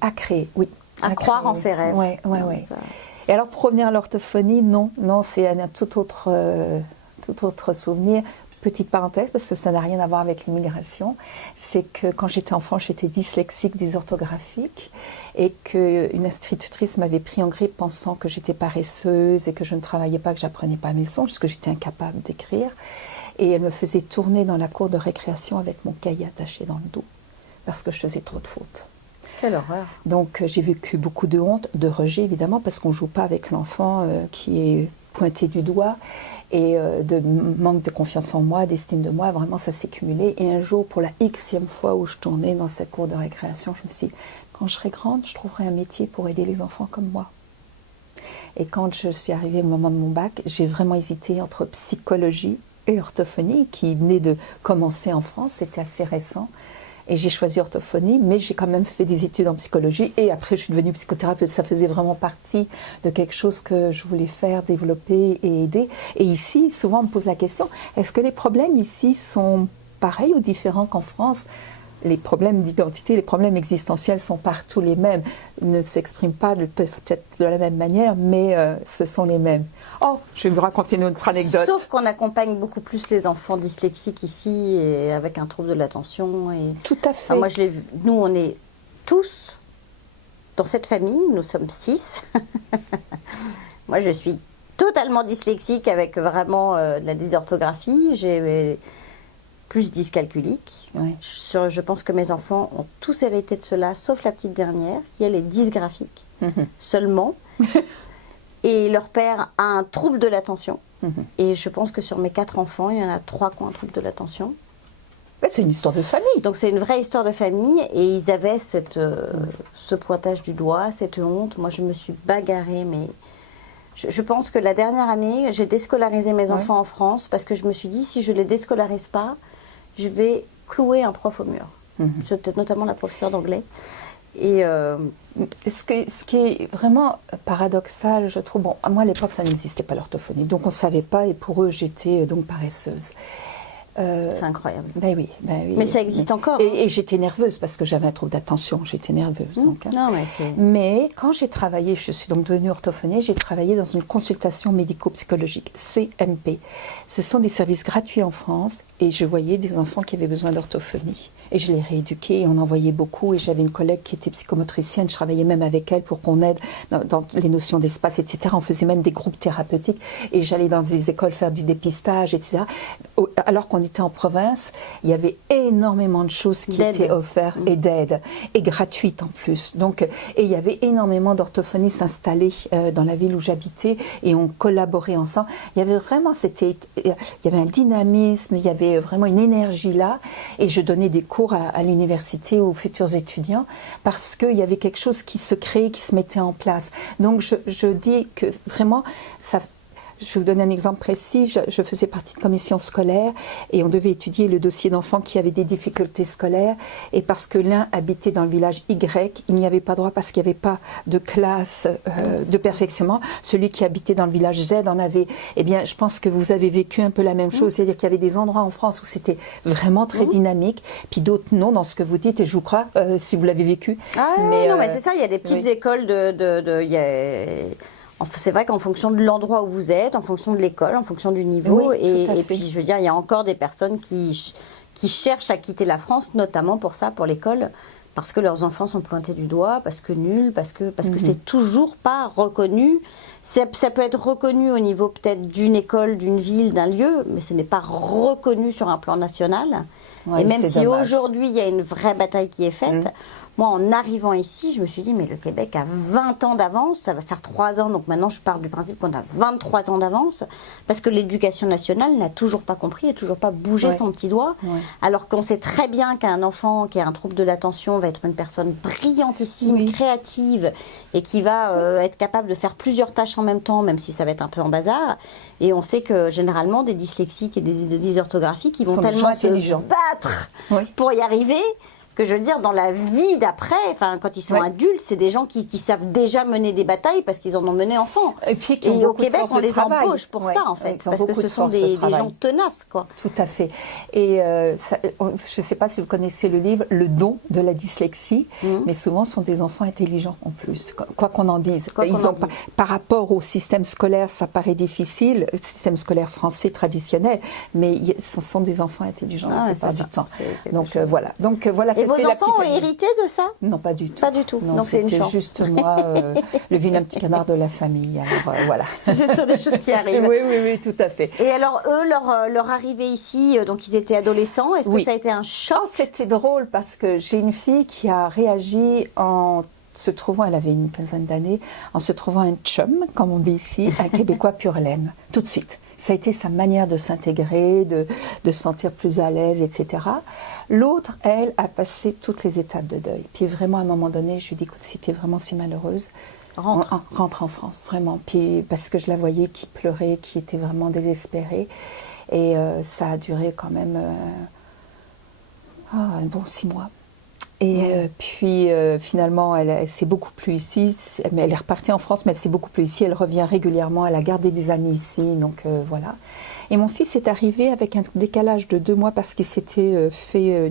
Oui. À croire en ses rêves. Oui. Et alors, pour revenir à l'orthophonie, non, c'est un tout autre souvenir. Petite parenthèse, parce que ça n'a rien à voir avec l'immigration, c'est que quand j'étais enfant, j'étais dyslexique, dysorthographique, et qu'une institutrice m'avait pris en grippe pensant que j'étais paresseuse et que je ne travaillais pas, que j'apprenais pas mes leçons, parce que j'étais incapable d'écrire. Et elle me faisait tourner dans la cour de récréation avec mon cahier attaché dans le dos, parce que je faisais trop de fautes. Quelle horreur. Donc j'ai vécu beaucoup de honte, de rejet évidemment, parce qu'on ne joue pas avec l'enfant qui est pointé du doigt, et de manque de confiance en moi, d'estime de moi, vraiment ça s'est cumulé. Et un jour, pour la xème fois où je tournais dans cette cour de récréation, je me suis dit, quand je serai grande, je trouverai un métier pour aider les enfants comme moi. Et quand je suis arrivée au moment de mon bac, j'ai vraiment hésité entre psychologie et orthophonie, qui venait de commencer en France, c'était assez récent. Et j'ai choisi orthophonie, mais j'ai quand même fait des études en psychologie. Et après, je suis devenue psychothérapeute. Ça faisait vraiment partie de quelque chose que je voulais faire, développer et aider. Et ici, souvent, on me pose la question, est-ce que les problèmes ici sont pareils ou différents qu'en France ? Les problèmes d'identité, les problèmes existentiels sont partout les mêmes. Ils ne s'expriment pas peut-être de la même manière, mais ce sont les mêmes. Oh, je vais vous raconter une autre anecdote. Sauf qu'on accompagne beaucoup plus les enfants dyslexiques ici, et avec un trouble de l'attention. Et... Tout à fait. Enfin, moi, je l'ai vu. Nous, on est tous dans cette famille. Nous sommes 6. Moi, je suis totalement dyslexique avec vraiment de la dysorthographie. J'ai plus dyscalculique. Ouais. Je pense que mes enfants ont tous hérité de cela, sauf la petite dernière, qui elle est dysgraphique seulement. Et leur père a un trouble de l'attention. Et je pense que sur mes 4 enfants, il y en a 3 qui ont un trouble de l'attention. C'est une histoire de famille. Donc c'est une vraie histoire de famille. Et ils avaient ce pointage du doigt, cette honte. Moi, je me suis bagarrée, mais... Je pense que la dernière année, j'ai déscolarisé mes enfants en France parce que je me suis dit, si je ne les déscolarise pas, je vais clouer un prof au mur. C'était notamment la professeure d'anglais. Et ce qui est vraiment paradoxal, je trouve, bon, moi à l'époque ça n'existait pas l'orthophonie, donc on ne savait pas, et pour eux j'étais donc paresseuse. C'est incroyable. Ben oui. Mais ça existe encore. Et j'étais nerveuse parce que j'avais un trouble d'attention, j'étais nerveuse. Donc, hein. Non, mais quand j'ai travaillé, je suis donc devenue orthophoniste, j'ai travaillé dans une consultation médico-psychologique, CMP. Ce sont des services gratuits en France, et je voyais des enfants qui avaient besoin d'orthophonie. Et je les rééduquais, et on en voyait beaucoup, et j'avais une collègue qui était psychomotricienne, je travaillais même avec elle pour qu'on aide dans les notions d'espace, etc. On faisait même des groupes thérapeutiques, et j'allais dans des écoles faire du dépistage, etc. Alors qu'on était en province, il y avait énormément de choses qui étaient offertes, et d'aide, et gratuites en plus. Donc, et il y avait énormément d'orthophonistes installés dans la ville où j'habitais, et on collaborait ensemble. Il y avait vraiment, il y avait un dynamisme, il y avait vraiment une énergie là, et je donnais des cours à l'université aux futurs étudiants, parce qu'il y avait quelque chose qui se créait, qui se mettait en place. Donc je dis que vraiment, ça... Je vais vous donner un exemple précis. Je faisais partie de commission scolaire, et on devait étudier le dossier d'enfants qui avaient des difficultés scolaires. Et parce que l'un habitait dans le village Y, il n'y avait pas droit parce qu'il n'y avait pas de classe de perfectionnement. Celui qui habitait dans le village Z en avait. Eh bien, je pense que vous avez vécu un peu la même chose. C'est-à-dire qu'il y avait des endroits en France où c'était vraiment très dynamique, puis d'autres non, dans ce que vous dites, et je vous crois, si vous l'avez vécu. Mais c'est ça, il y a des petites écoles c'est vrai qu'en fonction de l'endroit où vous êtes, en fonction de l'école, en fonction du niveau, et puis je veux dire, il y a encore des personnes qui cherchent à quitter la France, notamment pour ça, pour l'école, parce que leurs enfants sont pointés du doigt, parce que nuls, parce que c'est toujours pas reconnu. Ça peut être reconnu au niveau peut-être d'une école, d'une ville, d'un lieu, mais ce n'est pas reconnu sur un plan national. Et même si aujourd'hui il y a une vraie bataille qui est faite, moi, en arrivant ici, je me suis dit, mais le Québec a 20 ans d'avance, ça va faire 3 ans, donc maintenant je pars du principe qu'on a 23 ans d'avance, parce que l'éducation nationale n'a toujours pas compris et toujours pas bougé son petit doigt, alors qu'on sait très bien qu'un enfant qui a un trouble de l'attention va être une personne brillantissime, créative, et qui va être capable de faire plusieurs tâches en même temps, même si ça va être un peu en bazar. Et on sait que généralement, des dyslexiques et des dysorthographiques, ils vont tellement se battre pour y arriver, que je veux dire, dans la vie d'après, enfin, quand ils sont adultes, c'est des gens qui savent déjà mener des batailles parce qu'ils en ont mené enfant. Et au Québec, on les embauche pour ça, en fait, parce que ce sont des gens tenaces, quoi. Tout à fait. Et je ne sais pas si vous connaissez le livre « Le don de la dyslexie », mais souvent, ce sont des enfants intelligents, en plus, quoi qu'on en dise. Par rapport au système scolaire, ça paraît difficile, le système scolaire français traditionnel, mais ce sont des enfants intelligents la plupart du temps. Donc, voilà. Donc, voilà. Et vos c'est la enfants ont petite amie. hérité de ça? Non, pas du tout. Pas du tout. Non, Donc c'est une c'était chance. juste moi, le vilain petit canard de la famille. Alors voilà. Ce sont des choses qui arrivent. Oui, tout à fait. Et alors eux, leur arrivée ici, donc ils étaient adolescents, est-ce que Oui. ça a été un choc? Oh, c'était drôle parce que j'ai une fille qui a réagi en se trouvant, elle avait une quinzaine d'années, en se trouvant un chum, comme on dit ici, un Québécois pure laine, tout de suite. Ça a été sa manière de s'intégrer, de se sentir plus à l'aise, etc. L'autre, elle, a passé toutes les étapes de deuil. Puis vraiment, à un moment donné, je lui ai dit, écoute, si tu es vraiment si malheureuse, rentre en France, vraiment. Puis parce que je la voyais qui pleurait, qui était vraiment désespérée. Et ça a duré quand même un bon 6 mois. Et puis finalement, elle s'est beaucoup plu ici. Mais elle est repartie en France, mais elle s'est beaucoup plu ici. Elle revient régulièrement. Elle a gardé des amis ici. Donc voilà. Et mon fils est arrivé avec un décalage de 2 mois parce qu'il s'était fait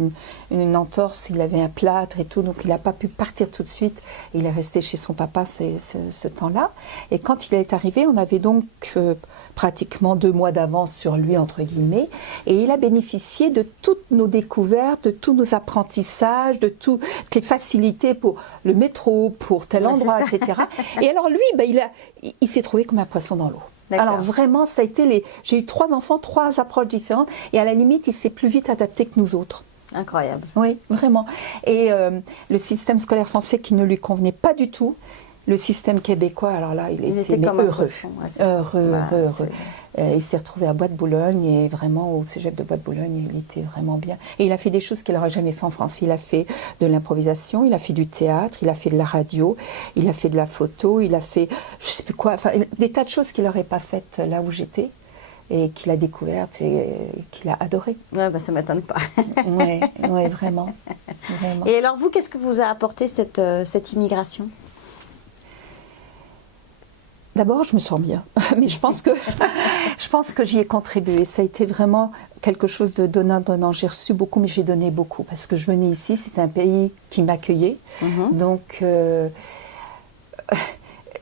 une entorse. Il avait un plâtre et tout. Donc il n'a pas pu partir tout de suite. Il est resté chez son papa ce temps-là. Et quand il est arrivé, on avait donc pratiquement 2 mois d'avance sur lui, entre guillemets. Et il a bénéficié de toutes nos découvertes, de tous nos apprentissages, de toutes les facilités pour le métro, pour tel endroit, etc. Et alors lui, il s'est trouvé comme un poisson dans l'eau. Alors vraiment, ça a été j'ai eu 3 enfants, 3 approches différentes. Et à la limite, il s'est plus vite adapté que nous autres. Incroyable. Oui, vraiment. Et le système scolaire français qui ne lui convenait pas du tout. Le système québécois, alors là, il était comme heureux. Heureux. Il s'est retrouvé à Bois-de-Boulogne et vraiment au cégep de Bois-de-Boulogne, il était vraiment bien. Et il a fait des choses qu'il n'aurait jamais fait en France. Il a fait de l'improvisation, il a fait du théâtre, il a fait de la radio, il a fait de la photo, il a fait je ne sais plus quoi, enfin des tas de choses qu'il n'aurait pas faites là où j'étais et qu'il a découvertes et qu'il a adoré. Ouais, ça ne m'étonne pas. Oui, vraiment. Et alors vous, qu'est-ce que vous a apporté cette immigration ? D'abord, je me sens bien, mais je pense que j'y ai contribué. Ça a été vraiment quelque chose de donnant-donnant. J'ai reçu beaucoup, mais j'ai donné beaucoup parce que je venais ici, c'était un pays qui m'accueillait. Donc,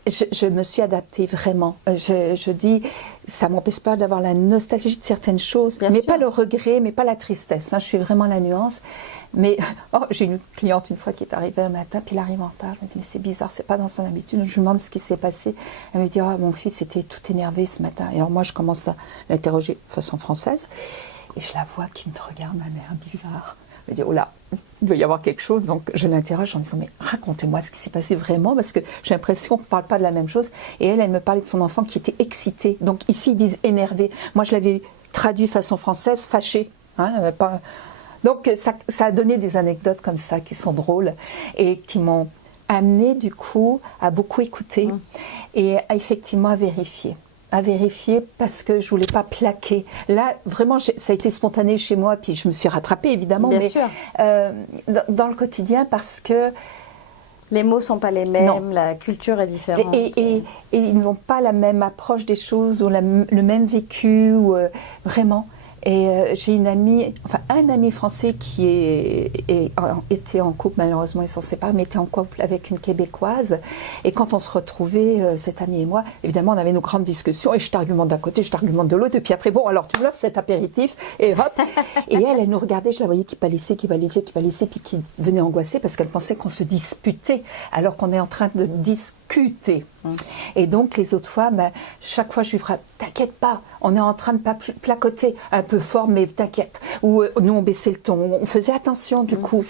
je me suis adaptée vraiment. Je dis, ça ne m'empêche pas d'avoir la nostalgie de certaines choses, mais pas le regret, mais pas la tristesse. Je suis vraiment la nuance. Mais j'ai une cliente une fois qui est arrivée un matin, puis elle arrive en retard. Je me dis, mais c'est bizarre, c'est pas dans son habitude. Je lui demande ce qui s'est passé. Elle me dit, mon fils était tout énervé ce matin. Et alors moi, je commence à l'interroger de façon française. Et je la vois qui me regarde d'un air bizarre. Je me dis, oh là, il doit y avoir quelque chose. Donc je l'interroge en disant, mais racontez-moi ce qui s'est passé vraiment, parce que j'ai l'impression qu'on ne parle pas de la même chose. Et elle me parlait de son enfant qui était excité. Donc ici, ils disent énervé. Moi, je l'avais traduit façon française, fâché. Donc ça a donné des anecdotes comme ça qui sont drôles et qui m'ont amené du coup à beaucoup écouter et effectivement à vérifier parce que je voulais pas plaquer. Là, vraiment, ça a été spontané chez moi, puis je me suis rattrapée évidemment, Bien sûr. Dans le quotidien parce que les mots sont pas les mêmes, la culture est différente. Et ils n'ont pas la même approche des choses ou le même vécu, ou, vraiment. Et j'ai un ami français qui était en couple, malheureusement ils s'en séparent, mais était en couple avec une Québécoise. Et quand on se retrouvait, cet ami et moi, évidemment on avait nos grandes discussions et je t'argumente d'un côté, je t'argumente de l'autre. Et puis après, bon, alors tu me l'offres cet apéritif et hop. Et elle nous regardait, je la voyais qui pâlissait, puis qui venait angoissée parce qu'elle pensait qu'on se disputait alors qu'on est en train de discuter. Et donc les autres fois, chaque fois je lui ferais, t'inquiète pas, on est en train de pas placoter un peu fort, mais t'inquiète. Ou nous on baissait le ton, on faisait attention du coup.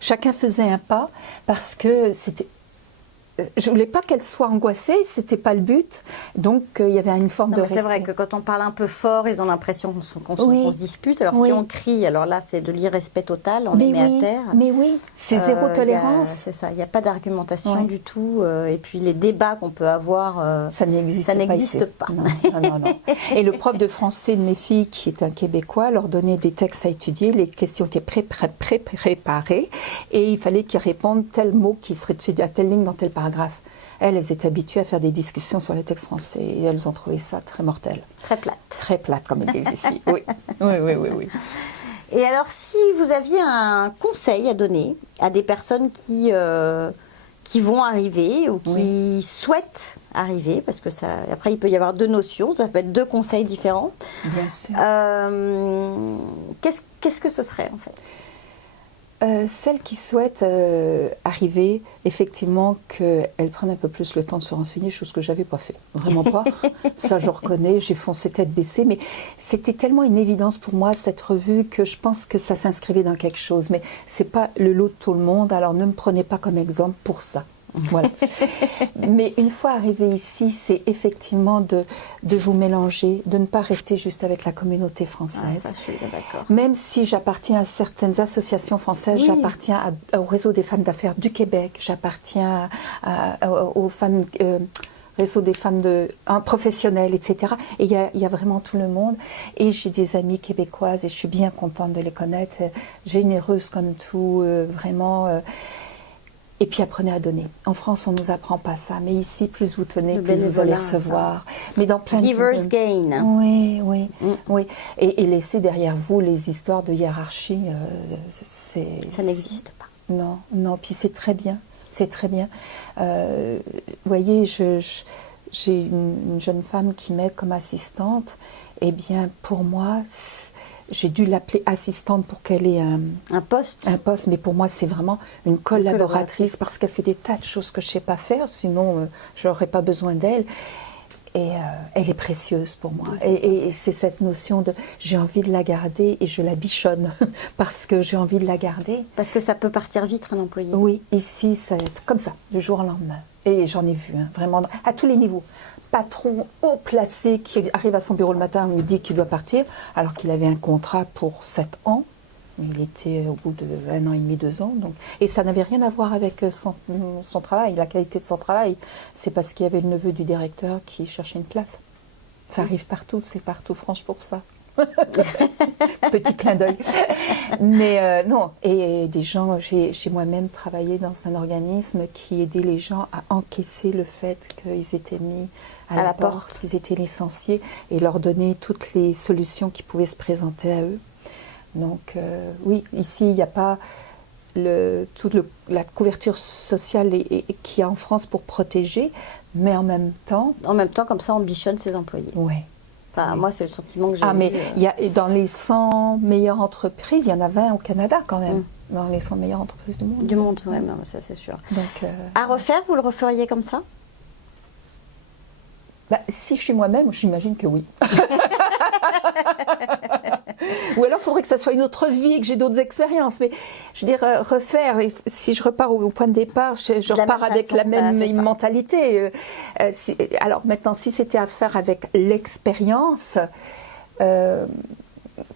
Chacun faisait un pas parce que c'était. Je voulais pas qu'elle soit angoissée, c'était pas le but. Donc il y avait une forme de respect. C'est vrai que quand on parle un peu fort, ils ont l'impression qu'on se dispute. Alors si on crie, alors là c'est de l'irrespect total, on les met à terre. Mais oui, c'est zéro tolérance. C'est ça, il n'y a pas d'argumentation du tout. Et puis les débats qu'on peut avoir, ça n'existe pas. Non. Et le prof de français de mes filles, qui est un Québécois, leur donnait des textes à étudier. Les questions étaient préparées et il fallait qu'ils répondent tel mot qui serait étudié à telle ligne dans tel paragraphe. Elles étaient habituées à faire des discussions sur les textes français et elles ont trouvé ça très mortel. Très plate. Très plate, comme ils disent ici. Oui. Et alors, si vous aviez un conseil à donner à des personnes qui vont arriver ou qui souhaitent arriver, parce que après il peut y avoir 2 notions, ça peut être 2 conseils différents. Bien sûr. Qu'est-ce que ce serait en fait ? Celles qui souhaitent arriver, effectivement, qu'elles prennent un peu plus le temps de se renseigner, chose que j'avais pas fait. Vraiment pas. Ça, je reconnais, j'ai foncé tête baissée. Mais c'était tellement une évidence pour moi, cette revue, que je pense que ça s'inscrivait dans quelque chose. Mais c'est pas le lot de tout le monde, alors ne me prenez pas comme exemple pour ça. Voilà. Mais une fois arrivé ici, c'est effectivement de vous mélanger, de ne pas rester juste avec la communauté française. Ah, ça, je suis d'accord. Même si j'appartiens à certaines associations françaises, j'appartiens au réseau des femmes d'affaires du Québec, j'appartiens aux femmes... réseau des femmes professionnelles, etc. Et il y a vraiment tout le monde. Et j'ai des amies québécoises et je suis bien contente de les connaître, généreuses comme tout, vraiment... Et puis apprenez à donner. En France, on ne nous apprend pas ça. Mais ici, plus vous tenez, plus vous allez recevoir. Mais dans plein Giver's gain. Oui, oui, oui. Et laissez derrière vous les histoires de hiérarchie. Ça n'existe pas. Non, non. Puis c'est très bien. C'est très bien. Vous voyez, j'ai une jeune femme qui m'aide comme assistante. Eh bien, pour moi... J'ai dû l'appeler assistante pour qu'elle ait un poste. Un poste, mais pour moi, c'est vraiment une collaboratrice parce qu'elle fait des tas de choses que je ne sais pas faire, sinon je n'aurais pas besoin d'elle. Et elle est précieuse pour moi. Et c'est cette notion de j'ai envie de la garder et je la bichonne parce que j'ai envie de la garder. Parce que ça peut partir vite, un employé. Oui, ici, ça va être comme ça, du jour au lendemain. Et j'en ai vu, vraiment, à tous les niveaux. Patron haut placé qui arrive à son bureau le matin et lui dit qu'il doit partir, alors qu'il avait un contrat pour 7 ans. Il était au bout de 1 an et demi, 2 ans. Donc, et ça n'avait rien à voir avec son travail, la qualité de son travail. C'est parce qu'il y avait le neveu du directeur qui cherchait une place. Ça arrive partout, c'est partout franche pour ça. Petit clin d'œil. Mais non, et des gens, j'ai moi-même travaillé dans un organisme qui aidait les gens à encaisser le fait qu'ils étaient mis à la porte, qu'ils étaient licenciés, et leur donner toutes les solutions qui pouvaient se présenter à eux. Donc oui, ici, il n'y a pas la couverture sociale qu'il y a en France pour protéger, mais en même temps... En même temps, comme ça, on bichonne ses employés. Oui. Enfin, moi, c'est le sentiment que j'ai. Ah, mais dans les 100 meilleures entreprises, il y en a 20 au Canada quand même. Dans les 100 meilleures entreprises du monde. Du monde, oui, ça c'est sûr. Donc, à refaire, vous le referiez comme ça? Si je suis moi-même, j'imagine que oui. Ou alors, il faudrait que ça soit une autre vie et que j'ai d'autres expériences. Mais je veux dire, refaire, si je repars au point de départ, je repars avec la même mentalité. Alors maintenant, si c'était à faire avec l'expérience que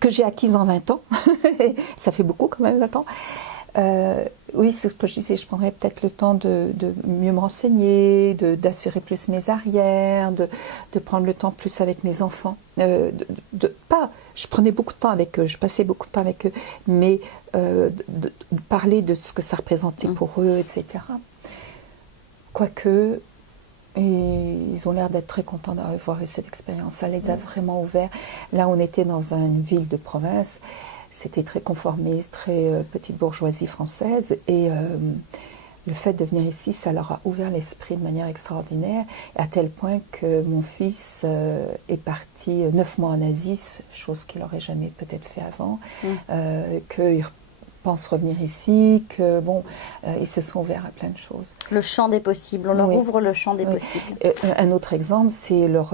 j'ai acquise en 20 ans, ça fait beaucoup quand même 20 ans, oui, c'est ce que je disais, je prendrais peut-être le temps de mieux me renseigner, d'assurer plus mes arrières, de prendre le temps plus avec mes enfants. Je prenais beaucoup de temps avec eux, je passais beaucoup de temps avec eux, mais de parler de ce que ça représentait pour eux, etc. Quoique, ils ont l'air d'être très contents d'avoir eu cette expérience. Ça les a vraiment ouverts. Là, on était dans une ville de province. C'était très conformiste, très petite bourgeoisie française. Et le fait de venir ici, ça leur a ouvert l'esprit de manière extraordinaire, à tel point que mon fils est parti 9 mois en Asie, chose qu'il n'aurait jamais peut-être fait avant, qu'il pense revenir ici, que bon, ils se sont ouverts à plein de choses. Le champ des possibles, on leur ouvre le champ des possibles. Un autre exemple, c'est leur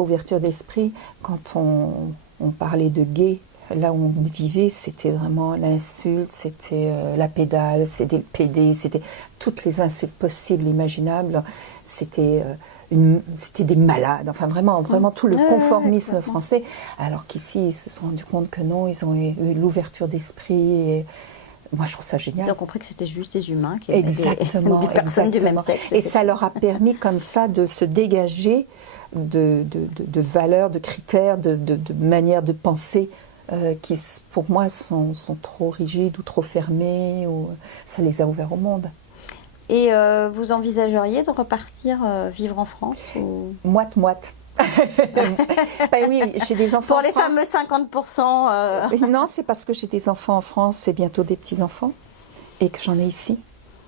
ouverture d'esprit. Quand on parlait de gays, là où on vivait, c'était vraiment l'insulte, c'était la pédale, c'était le PD, c'était toutes les insultes possibles, imaginables. C'était des malades, enfin vraiment tout le conformisme français. Alors qu'ici, ils se sont rendus compte que non, ils ont eu l'ouverture d'esprit. Et moi, je trouve ça génial. Ils ont compris que c'était juste des humains qui aimaient des personnes du même sexe. Et ça leur a permis comme ça de se dégager de valeurs, de critères, de manières de penser qui, pour moi, sont trop rigides ou trop fermés. Ça les a ouverts au monde. Et vous envisageriez de repartir vivre en France ou... Moite-moite. Oui, j'ai des enfants pour les fameux 50%. Non, c'est parce que j'ai des enfants en France et bientôt des petits-enfants et que j'en ai ici.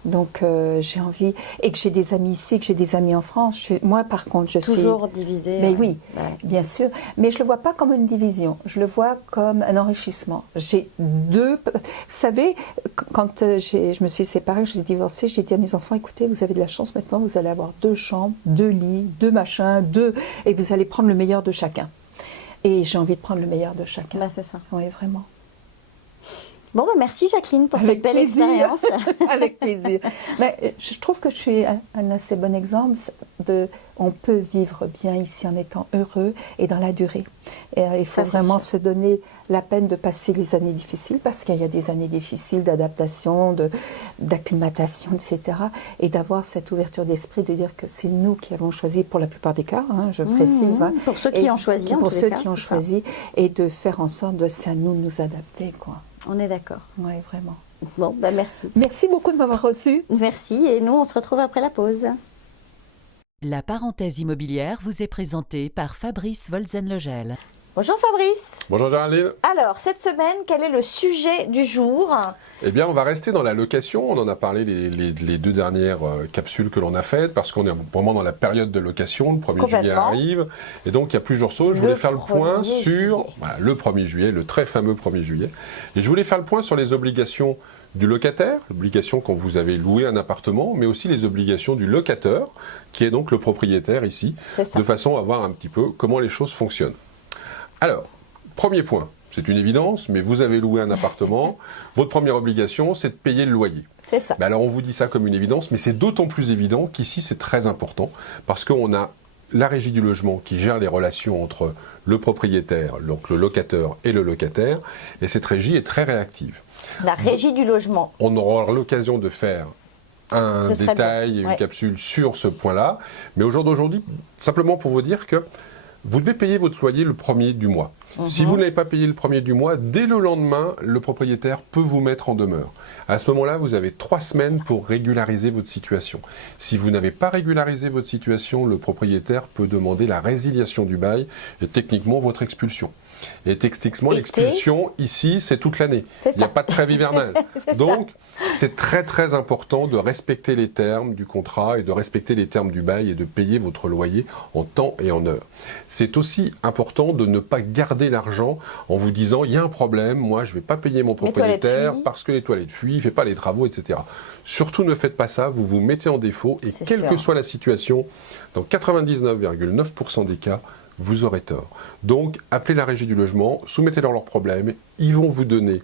Donc j'ai envie, et que j'ai des amis ici, que j'ai des amis en France. Moi par contre, je suis... Toujours divisé. Mais oui, bien sûr. Mais je ne le vois pas comme une division, je le vois comme un enrichissement. J'ai deux... Vous savez, quand je me suis séparée, je suis divorcée, j'ai dit à mes enfants, écoutez, vous avez de la chance maintenant, vous allez avoir 2 chambres, 2 lits, 2 machins, 2... Et vous allez prendre le meilleur de chacun. Et j'ai envie de prendre le meilleur de chacun. Bah, c'est ça. Oui, vraiment. Bon, merci Jacqueline pour Avec cette belle plaisir. expérience. Avec plaisir. Mais je trouve que je suis un assez bon exemple de... On peut vivre bien ici en étant heureux et dans la durée. Et, il faut vraiment se donner la peine de passer les années difficiles, parce qu'il y a des années difficiles d'adaptation, d'acclimatation, etc. Et d'avoir cette ouverture d'esprit, de dire que c'est nous qui avons choisi, pour la plupart des cas, hein, je précise. Hein, pour ceux qui ont choisi, pour ceux qui ont choisi, et de faire en sorte de, c'est à nous de nous adapter, quoi. On est d'accord. Oui, vraiment. Bon, bah merci. Merci beaucoup de m'avoir reçu. Merci, et nous, on se retrouve après la pause. La parenthèse immobilière vous est présentée par Fabrice Wolzenlegel. Bonjour Fabrice. Bonjour Géraldine. Alors, cette semaine, quel est le sujet du jour? Eh bien, on va rester dans la location. On en a parlé les 2 dernières capsules que l'on a faites, parce qu'on est vraiment dans la période de location. Le 1er juillet arrive. Et donc, il y a plusieurs choses. Je voulais faire le point sur le 1er juillet, le très fameux 1er juillet. Et je voulais faire le point sur les obligations du locataire, l'obligation quand vous avez loué un appartement, mais aussi les obligations du locateur, qui est donc le propriétaire ici, de façon à voir un petit peu comment les choses fonctionnent. Alors, premier point, c'est une évidence, mais vous avez loué un appartement, votre première obligation, c'est de payer le loyer. C'est ça. Alors, on vous dit ça comme une évidence, mais c'est d'autant plus évident qu'ici, c'est très important, parce qu'on a la régie du logement qui gère les relations entre le propriétaire, donc le locateur et le locataire, et cette régie est très réactive. La régie du logement. On aura l'occasion de faire un détail et une capsule sur ce point-là, mais au jour d'aujourd'hui, simplement pour vous dire que vous devez payer votre loyer le 1er du mois. Si vous n'avez pas payé le 1er du mois, dès le lendemain, le propriétaire peut vous mettre en demeure. À ce moment-là, vous avez 3 semaines pour régulariser votre situation. Si vous n'avez pas régularisé votre situation, le propriétaire peut demander la résiliation du bail et techniquement votre expulsion. Et techniquement, l'expulsion, ici, c'est toute l'année. Il n'y a pas de trêve hivernale. Donc, c'est très très important de respecter les termes du contrat et de respecter les termes du bail et de payer votre loyer en temps et en heure. C'est aussi important de ne pas garder l'argent en vous disant « il y a un problème, moi je ne vais pas payer mon propriétaire parce que les toilettes fuient, il ne fait pas les travaux, etc. » Surtout ne faites pas ça, vous vous mettez en défaut et quelle que soit la situation, dans 99,9% des cas, vous aurez tort. Donc, appelez la régie du logement, soumettez-leur leurs problèmes, ils vont vous donner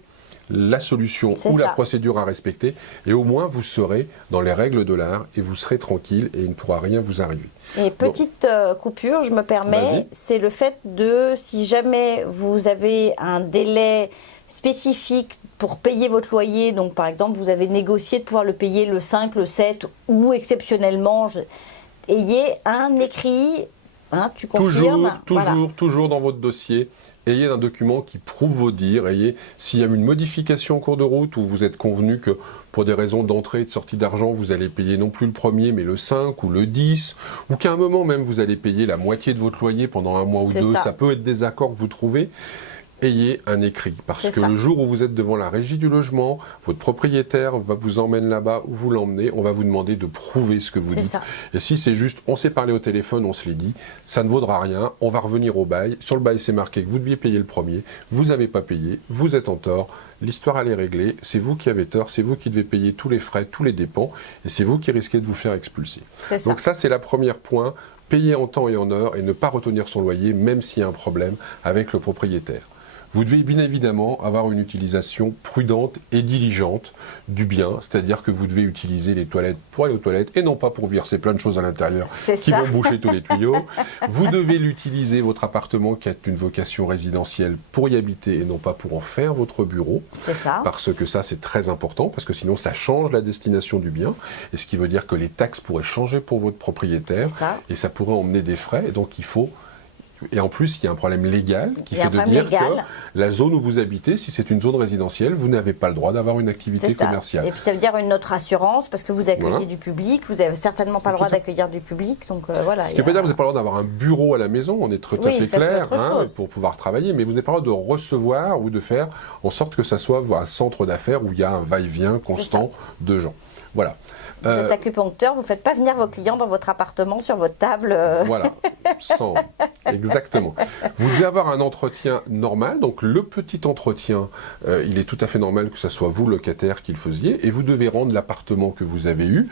la solution ou la procédure à respecter, et au moins vous serez dans les règles de l'art et vous serez tranquille et il ne pourra rien vous arriver. Et petite coupure, je me permets, c'est le fait de, si jamais vous avez un délai spécifique pour payer votre loyer, donc par exemple vous avez négocié de pouvoir le payer le 5, le 7 ou exceptionnellement, ayez un écrit. Hein, tu confirmes, toujours dans votre dossier, ayez un document qui prouve vos dires, s'il y a une modification en cours de route où vous êtes convenu que pour des raisons d'entrée et de sortie d'argent, vous allez payer non plus le 1er mais le 5 ou le 10, ou qu'à un moment même vous allez payer la moitié de votre loyer pendant 1 mois ou 2, ça peut être des accords que vous trouvez. Ayez un écrit, parce que le jour où vous êtes devant la régie du logement, votre propriétaire vous emmène là-bas ou vous l'emmenez, on va vous demander de prouver ce que vous dites. Et si c'est juste, on s'est parlé au téléphone, on se l'est dit, ça ne vaudra rien, on va revenir au bail. Sur le bail, c'est marqué que vous deviez payer le 1er, vous n'avez pas payé, vous êtes en tort, l'histoire elle est réglée, c'est vous qui avez tort, c'est vous qui devez payer tous les frais, tous les dépenses, et c'est vous qui risquez de vous faire expulser. Donc ça, c'est la première point, payer en temps et en heure et ne pas retenir son loyer, même s'il y a un problème avec le propriétaire. Vous devez bien évidemment avoir une utilisation prudente et diligente du bien, c'est-à-dire que vous devez utiliser les toilettes pour aller aux toilettes et non pas pour verser plein de choses à l'intérieur qui vont boucher tous les tuyaux. Vous devez l'utiliser, votre appartement qui a une vocation résidentielle, pour y habiter et non pas pour en faire votre bureau. Parce que ça, c'est très important, parce que sinon ça change la destination du bien, et ce qui veut dire que les taxes pourraient changer pour votre propriétaire et ça pourrait emmener des frais, et donc il faut... Et en plus, il y a un problème légal qui fait de dire que la zone où vous habitez, si c'est une zone résidentielle, vous n'avez pas le droit d'avoir une activité commerciale. Et puis ça veut dire une autre assurance, parce que vous accueillez du public, vous n'avez certainement pas le droit d'accueillir du public. Donc, voilà, ce qui veut dire que vous n'avez pas le droit d'avoir un bureau à la maison, on est tout à fait clair, pour pouvoir travailler, mais vous n'avez pas le droit de recevoir ou de faire en sorte que ça soit un centre d'affaires où il y a un va-et-vient constant de gens. Voilà. Vous êtes acupuncteur, vous ne faites pas venir vos clients dans votre appartement sur votre table. Voilà, exactement. Vous devez avoir un entretien normal, donc le petit entretien, il est tout à fait normal que ce soit vous, locataire, qui le faisiez, et vous devez rendre l'appartement que vous avez eu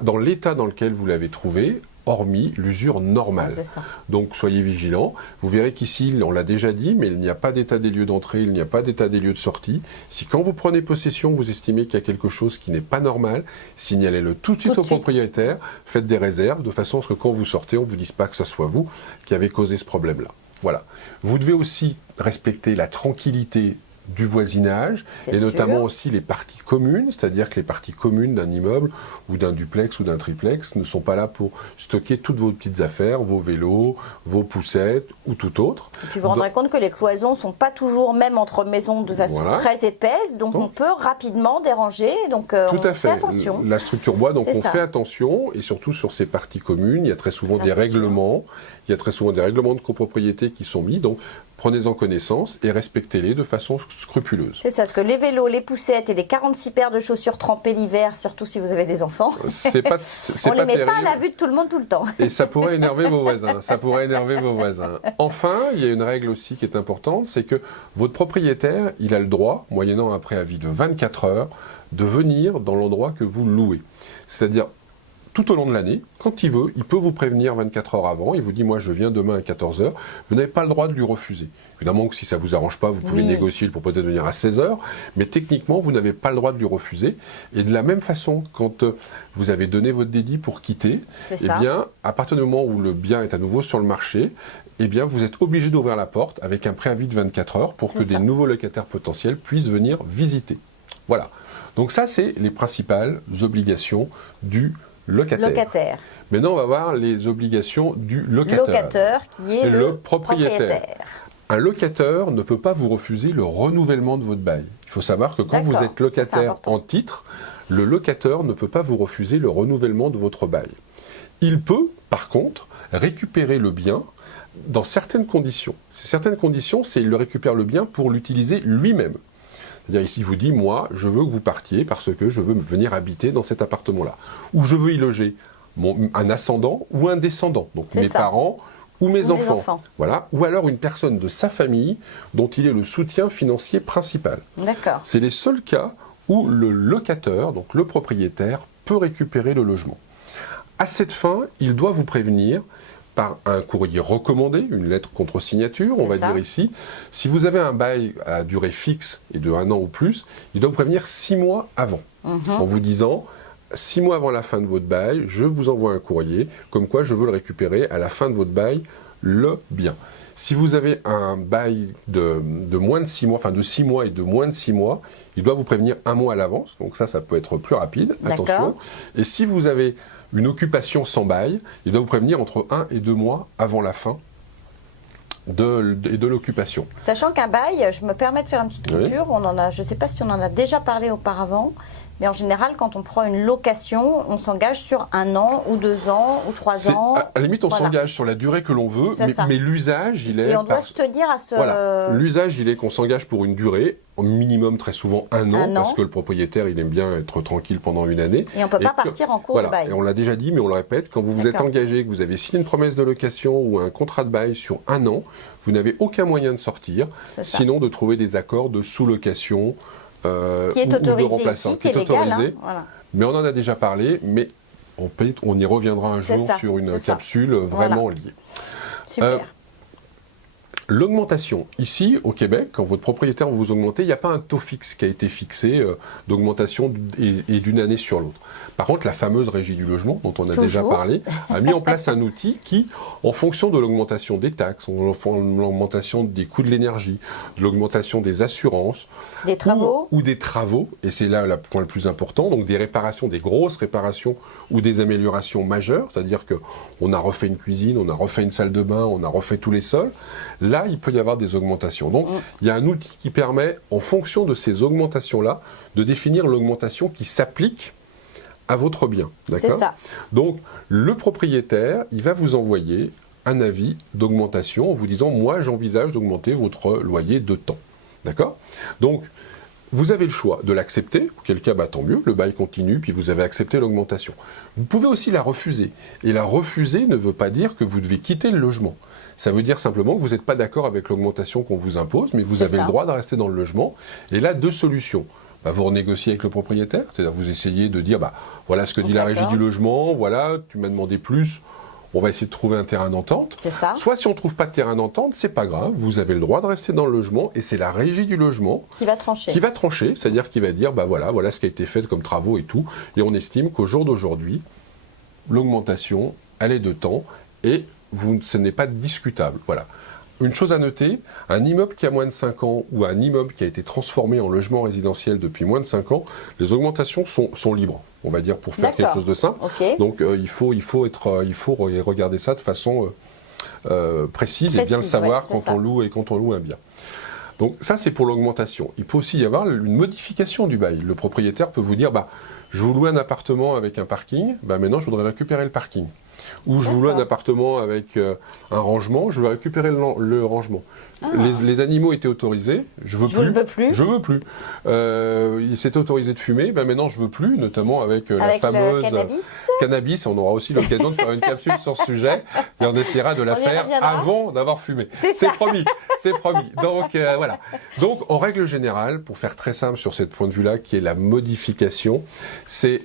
dans l'état dans lequel vous l'avez trouvé, hormis l'usure normale. C'est ça. Donc soyez vigilants. Vous verrez qu'ici, on l'a déjà dit, mais il n'y a pas d'état des lieux d'entrée, il n'y a pas d'état des lieux de sortie. Si quand vous prenez possession, vous estimez qu'il y a quelque chose qui n'est pas normal, signalez-le tout de suite au propriétaire, faites des réserves, de façon à ce que quand vous sortez, on ne vous dise pas que ce soit vous qui avez causé ce problème-là. Voilà. Vous devez aussi respecter la tranquillité du voisinage, et notamment aussi les parties communes, c'est-à-dire que les parties communes d'un immeuble ou d'un duplex ou d'un triplex ne sont pas là pour stocker toutes vos petites affaires, vos vélos, vos poussettes ou tout autre. Et puis vous vous rendrez compte que les cloisons ne sont pas toujours même entre maisons de façon très épaisse, donc on peut rapidement déranger, donc tout à fait. Fait attention. La structure bois, donc on fait attention, et surtout sur ces parties communes, il y a très souvent des règlements, il y a très souvent des règlements de copropriété qui sont mis, donc prenez-en connaissance et respectez-les de façon scrupuleuse. C'est ça, parce que les vélos, les poussettes et les 46 paires de chaussures trempées l'hiver, surtout si vous avez des enfants, on ne les met pas à la vue de tout le monde tout le temps. Et ça pourrait énerver vos voisins. Enfin, il y a une règle aussi qui est importante, c'est que votre propriétaire, il a le droit, moyennant un préavis de 24 heures, de venir dans l'endroit que vous louez. C'est-à-dire, tout au long de l'année, quand il veut, il peut vous prévenir 24 heures avant, il vous dit « moi je viens demain à 14 heures », vous n'avez pas le droit de lui refuser. Évidemment que si ça ne vous arrange pas, vous pouvez négocier pour peut-être venir à 16 heures, mais techniquement, vous n'avez pas le droit de lui refuser. Et de la même façon, quand vous avez donné votre dédit pour quitter, eh bien, à partir du moment où le bien est à nouveau sur le marché, eh bien, vous êtes obligé d'ouvrir la porte avec un préavis de 24 heures pour que des nouveaux locataires potentiels puissent venir visiter. Voilà. Donc ça, c'est les principales obligations du locataire. Maintenant, on va voir les obligations du locateur qui est le propriétaire. Un locateur ne peut pas vous refuser le renouvellement de votre bail. Il faut savoir que quand vous êtes locataire en titre, le locateur ne peut pas vous refuser le renouvellement de votre bail. Il peut, par contre, récupérer le bien dans certaines conditions. Ces certaines conditions, c'est qu'il récupère le bien pour l'utiliser lui-même. C'est-à-dire ici, il vous dit, moi, je veux que vous partiez parce que je veux venir habiter dans cet appartement-là. Ou je veux y loger un ascendant ou un descendant, donc mes parents ou mes enfants. Voilà. Ou alors une personne de sa famille dont il est le soutien financier principal. D'accord. C'est les seuls cas où le locateur, donc le propriétaire, peut récupérer le logement. À cette fin, il doit vous prévenir par un courrier recommandé, une lettre contre signature, on va dire ici. Si vous avez un bail à durée fixe et de 1 an ou plus, il doit vous prévenir 6 mois avant, en vous disant 6 mois avant la fin de votre bail, je vous envoie un courrier, comme quoi je veux le récupérer à la fin de votre bail, le bien. Si vous avez un bail de moins de 6 mois, enfin de 6 mois et de moins de 6 mois, il doit vous prévenir 1 mois à l'avance, donc ça peut être plus rapide, attention. Et si vous avez une occupation sans bail, il doit vous prévenir entre 1 et 2 mois avant la fin de l'occupation. Sachant qu'un bail, je me permets de faire une petite coupure, je ne sais pas si on en a déjà parlé auparavant, mais en général, quand on prend une location, on s'engage sur 1 an ou 2 ans ou 3 ans. À la limite, on s'engage sur la durée que l'on veut, mais l'usage, il est... Et on doit se tenir à ce... Voilà. L'usage, il est qu'on s'engage pour une durée, au minimum très souvent 1 an, parce que le propriétaire, il aime bien être tranquille pendant une année. Et on ne peut pas partir en cours de bail. Et on l'a déjà dit, mais on le répète, quand vous vous êtes engagé, que vous avez signé une promesse de location ou un contrat de bail sur 1 an, vous n'avez aucun moyen de sortir, sinon de trouver des accords de sous-location, qui est autorisé ou de remplaçant, ici, qui est légal, autorisé, mais on en a déjà parlé, mais on y reviendra un jour sur une capsule vraiment liée. Super. L'augmentation, ici au Québec, quand votre propriétaire vous augmentez, il n'y a pas un taux fixe qui a été fixé d'augmentation et d'une année sur l'autre. Par contre, la fameuse régie du logement, dont on a déjà parlé, a mis en place un outil qui, en fonction de l'augmentation des taxes, de l'augmentation des coûts de l'énergie, de l'augmentation des assurances, des travaux, ou des travaux, et c'est là le point le plus important, donc des réparations, des grosses réparations ou des améliorations majeures, c'est-à-dire qu'on a refait une cuisine, on a refait une salle de bain, on a refait tous les sols, là, il peut y avoir des augmentations. Donc, il y a un outil qui permet, en fonction de ces augmentations-là, de définir l'augmentation qui s'applique à votre bien. D'accord ? C'est ça. Donc, le propriétaire, il va vous envoyer un avis d'augmentation en vous disant « Moi, j'envisage d'augmenter votre loyer de temps. » D'accord ? Donc, vous avez le choix de l'accepter, auquel cas, tant mieux, le bail continue, puis vous avez accepté l'augmentation. Vous pouvez aussi la refuser. Et la refuser ne veut pas dire que vous devez quitter le logement. Ça veut dire simplement que vous n'êtes pas d'accord avec l'augmentation qu'on vous impose, mais vous avez le droit de rester dans le logement. Et là, 2 solutions. Vous renégociez avec le propriétaire, c'est-à-dire vous essayez de dire, voilà ce que dit la régie du logement, voilà, tu m'as demandé plus, on va essayer de trouver un terrain d'entente. C'est ça. Soit si on ne trouve pas de terrain d'entente, c'est pas grave, vous avez le droit de rester dans le logement, et c'est la régie du logement qui va trancher. C'est-à-dire qui va dire, voilà ce qui a été fait comme travaux et tout, et on estime qu'au jour d'aujourd'hui, l'augmentation, elle est de temps, et ce n'est pas discutable. Voilà. Une chose à noter, un immeuble qui a moins de 5 ans ou un immeuble qui a été transformé en logement résidentiel depuis moins de 5 ans, les augmentations sont libres, on va dire, pour faire quelque chose de simple. Okay. Donc il faut regarder ça de façon précise et bien le savoir quand on loue un bien. Donc ça, c'est pour l'augmentation. Il peut aussi y avoir une modification du bail. Le propriétaire peut vous dire, je vous loue un appartement avec un parking, maintenant je voudrais récupérer le parking. Ou je vous loue un appartement avec un rangement, je veux récupérer le rangement. Les animaux étaient autorisés, je veux plus. Il s'était autorisé de fumer, maintenant je veux plus, notamment avec la fameuse cannabis. On aura aussi l'occasion de faire une capsule sur ce sujet et on essaiera de la faire avant d'avoir fumé. C'est promis, c'est promis. Donc voilà. Donc en règle générale, pour faire très simple sur ce point de vue-là, qui est la modification, c'est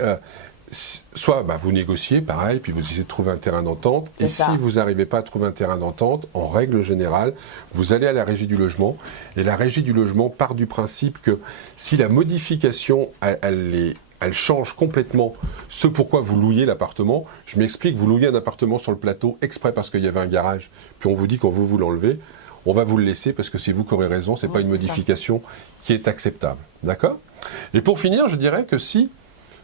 soit vous négociez, pareil, puis vous essayez de trouver un terrain d'entente. Et si vous n'arrivez pas à trouver un terrain d'entente, en règle générale, vous allez à la régie du logement. Et la régie du logement part du principe que si la modification, elle change complètement ce pourquoi vous louiez l'appartement. Je m'explique, vous louiez un appartement sur le plateau exprès parce qu'il y avait un garage, puis on vous dit qu'on veut vous l'enlever. On va vous le laisser parce que c'est vous qui aurez raison, ce n'est pas une modification qui est acceptable. D'accord ? Et pour finir, je dirais que si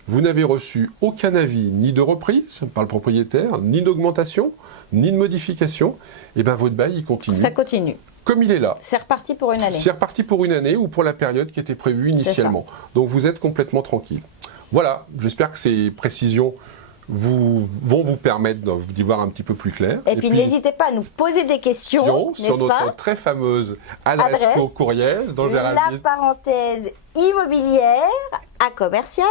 vous n'avez reçu aucun avis, ni de reprise par le propriétaire, ni d'augmentation, ni de modification, votre bail, il continue. Ça continue. Comme il est là. C'est reparti pour une année. C'est reparti pour une année ou pour la période qui était prévue initialement. Donc vous êtes complètement tranquille. Voilà, j'espère que ces précisions vont vous permettre d'y voir un petit peu plus clair. Et puis n'hésitez pas à nous poser des questions, sur notre très fameuse adresse courriel dont j'ai la parenthèse immobilière à commercial.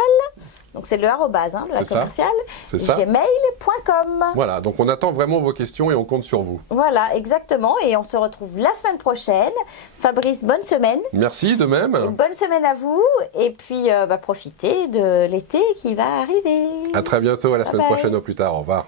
Donc c'est le arrobase, la commerciale, gmail.com. Voilà, donc on attend vraiment vos questions et on compte sur vous. Voilà, exactement. Et on se retrouve la semaine prochaine. Fabrice, bonne semaine. Merci, de même. Bonne semaine à vous. Et puis profitez de l'été qui va arriver. À très bientôt, à la semaine prochaine, au plus tard. Au revoir.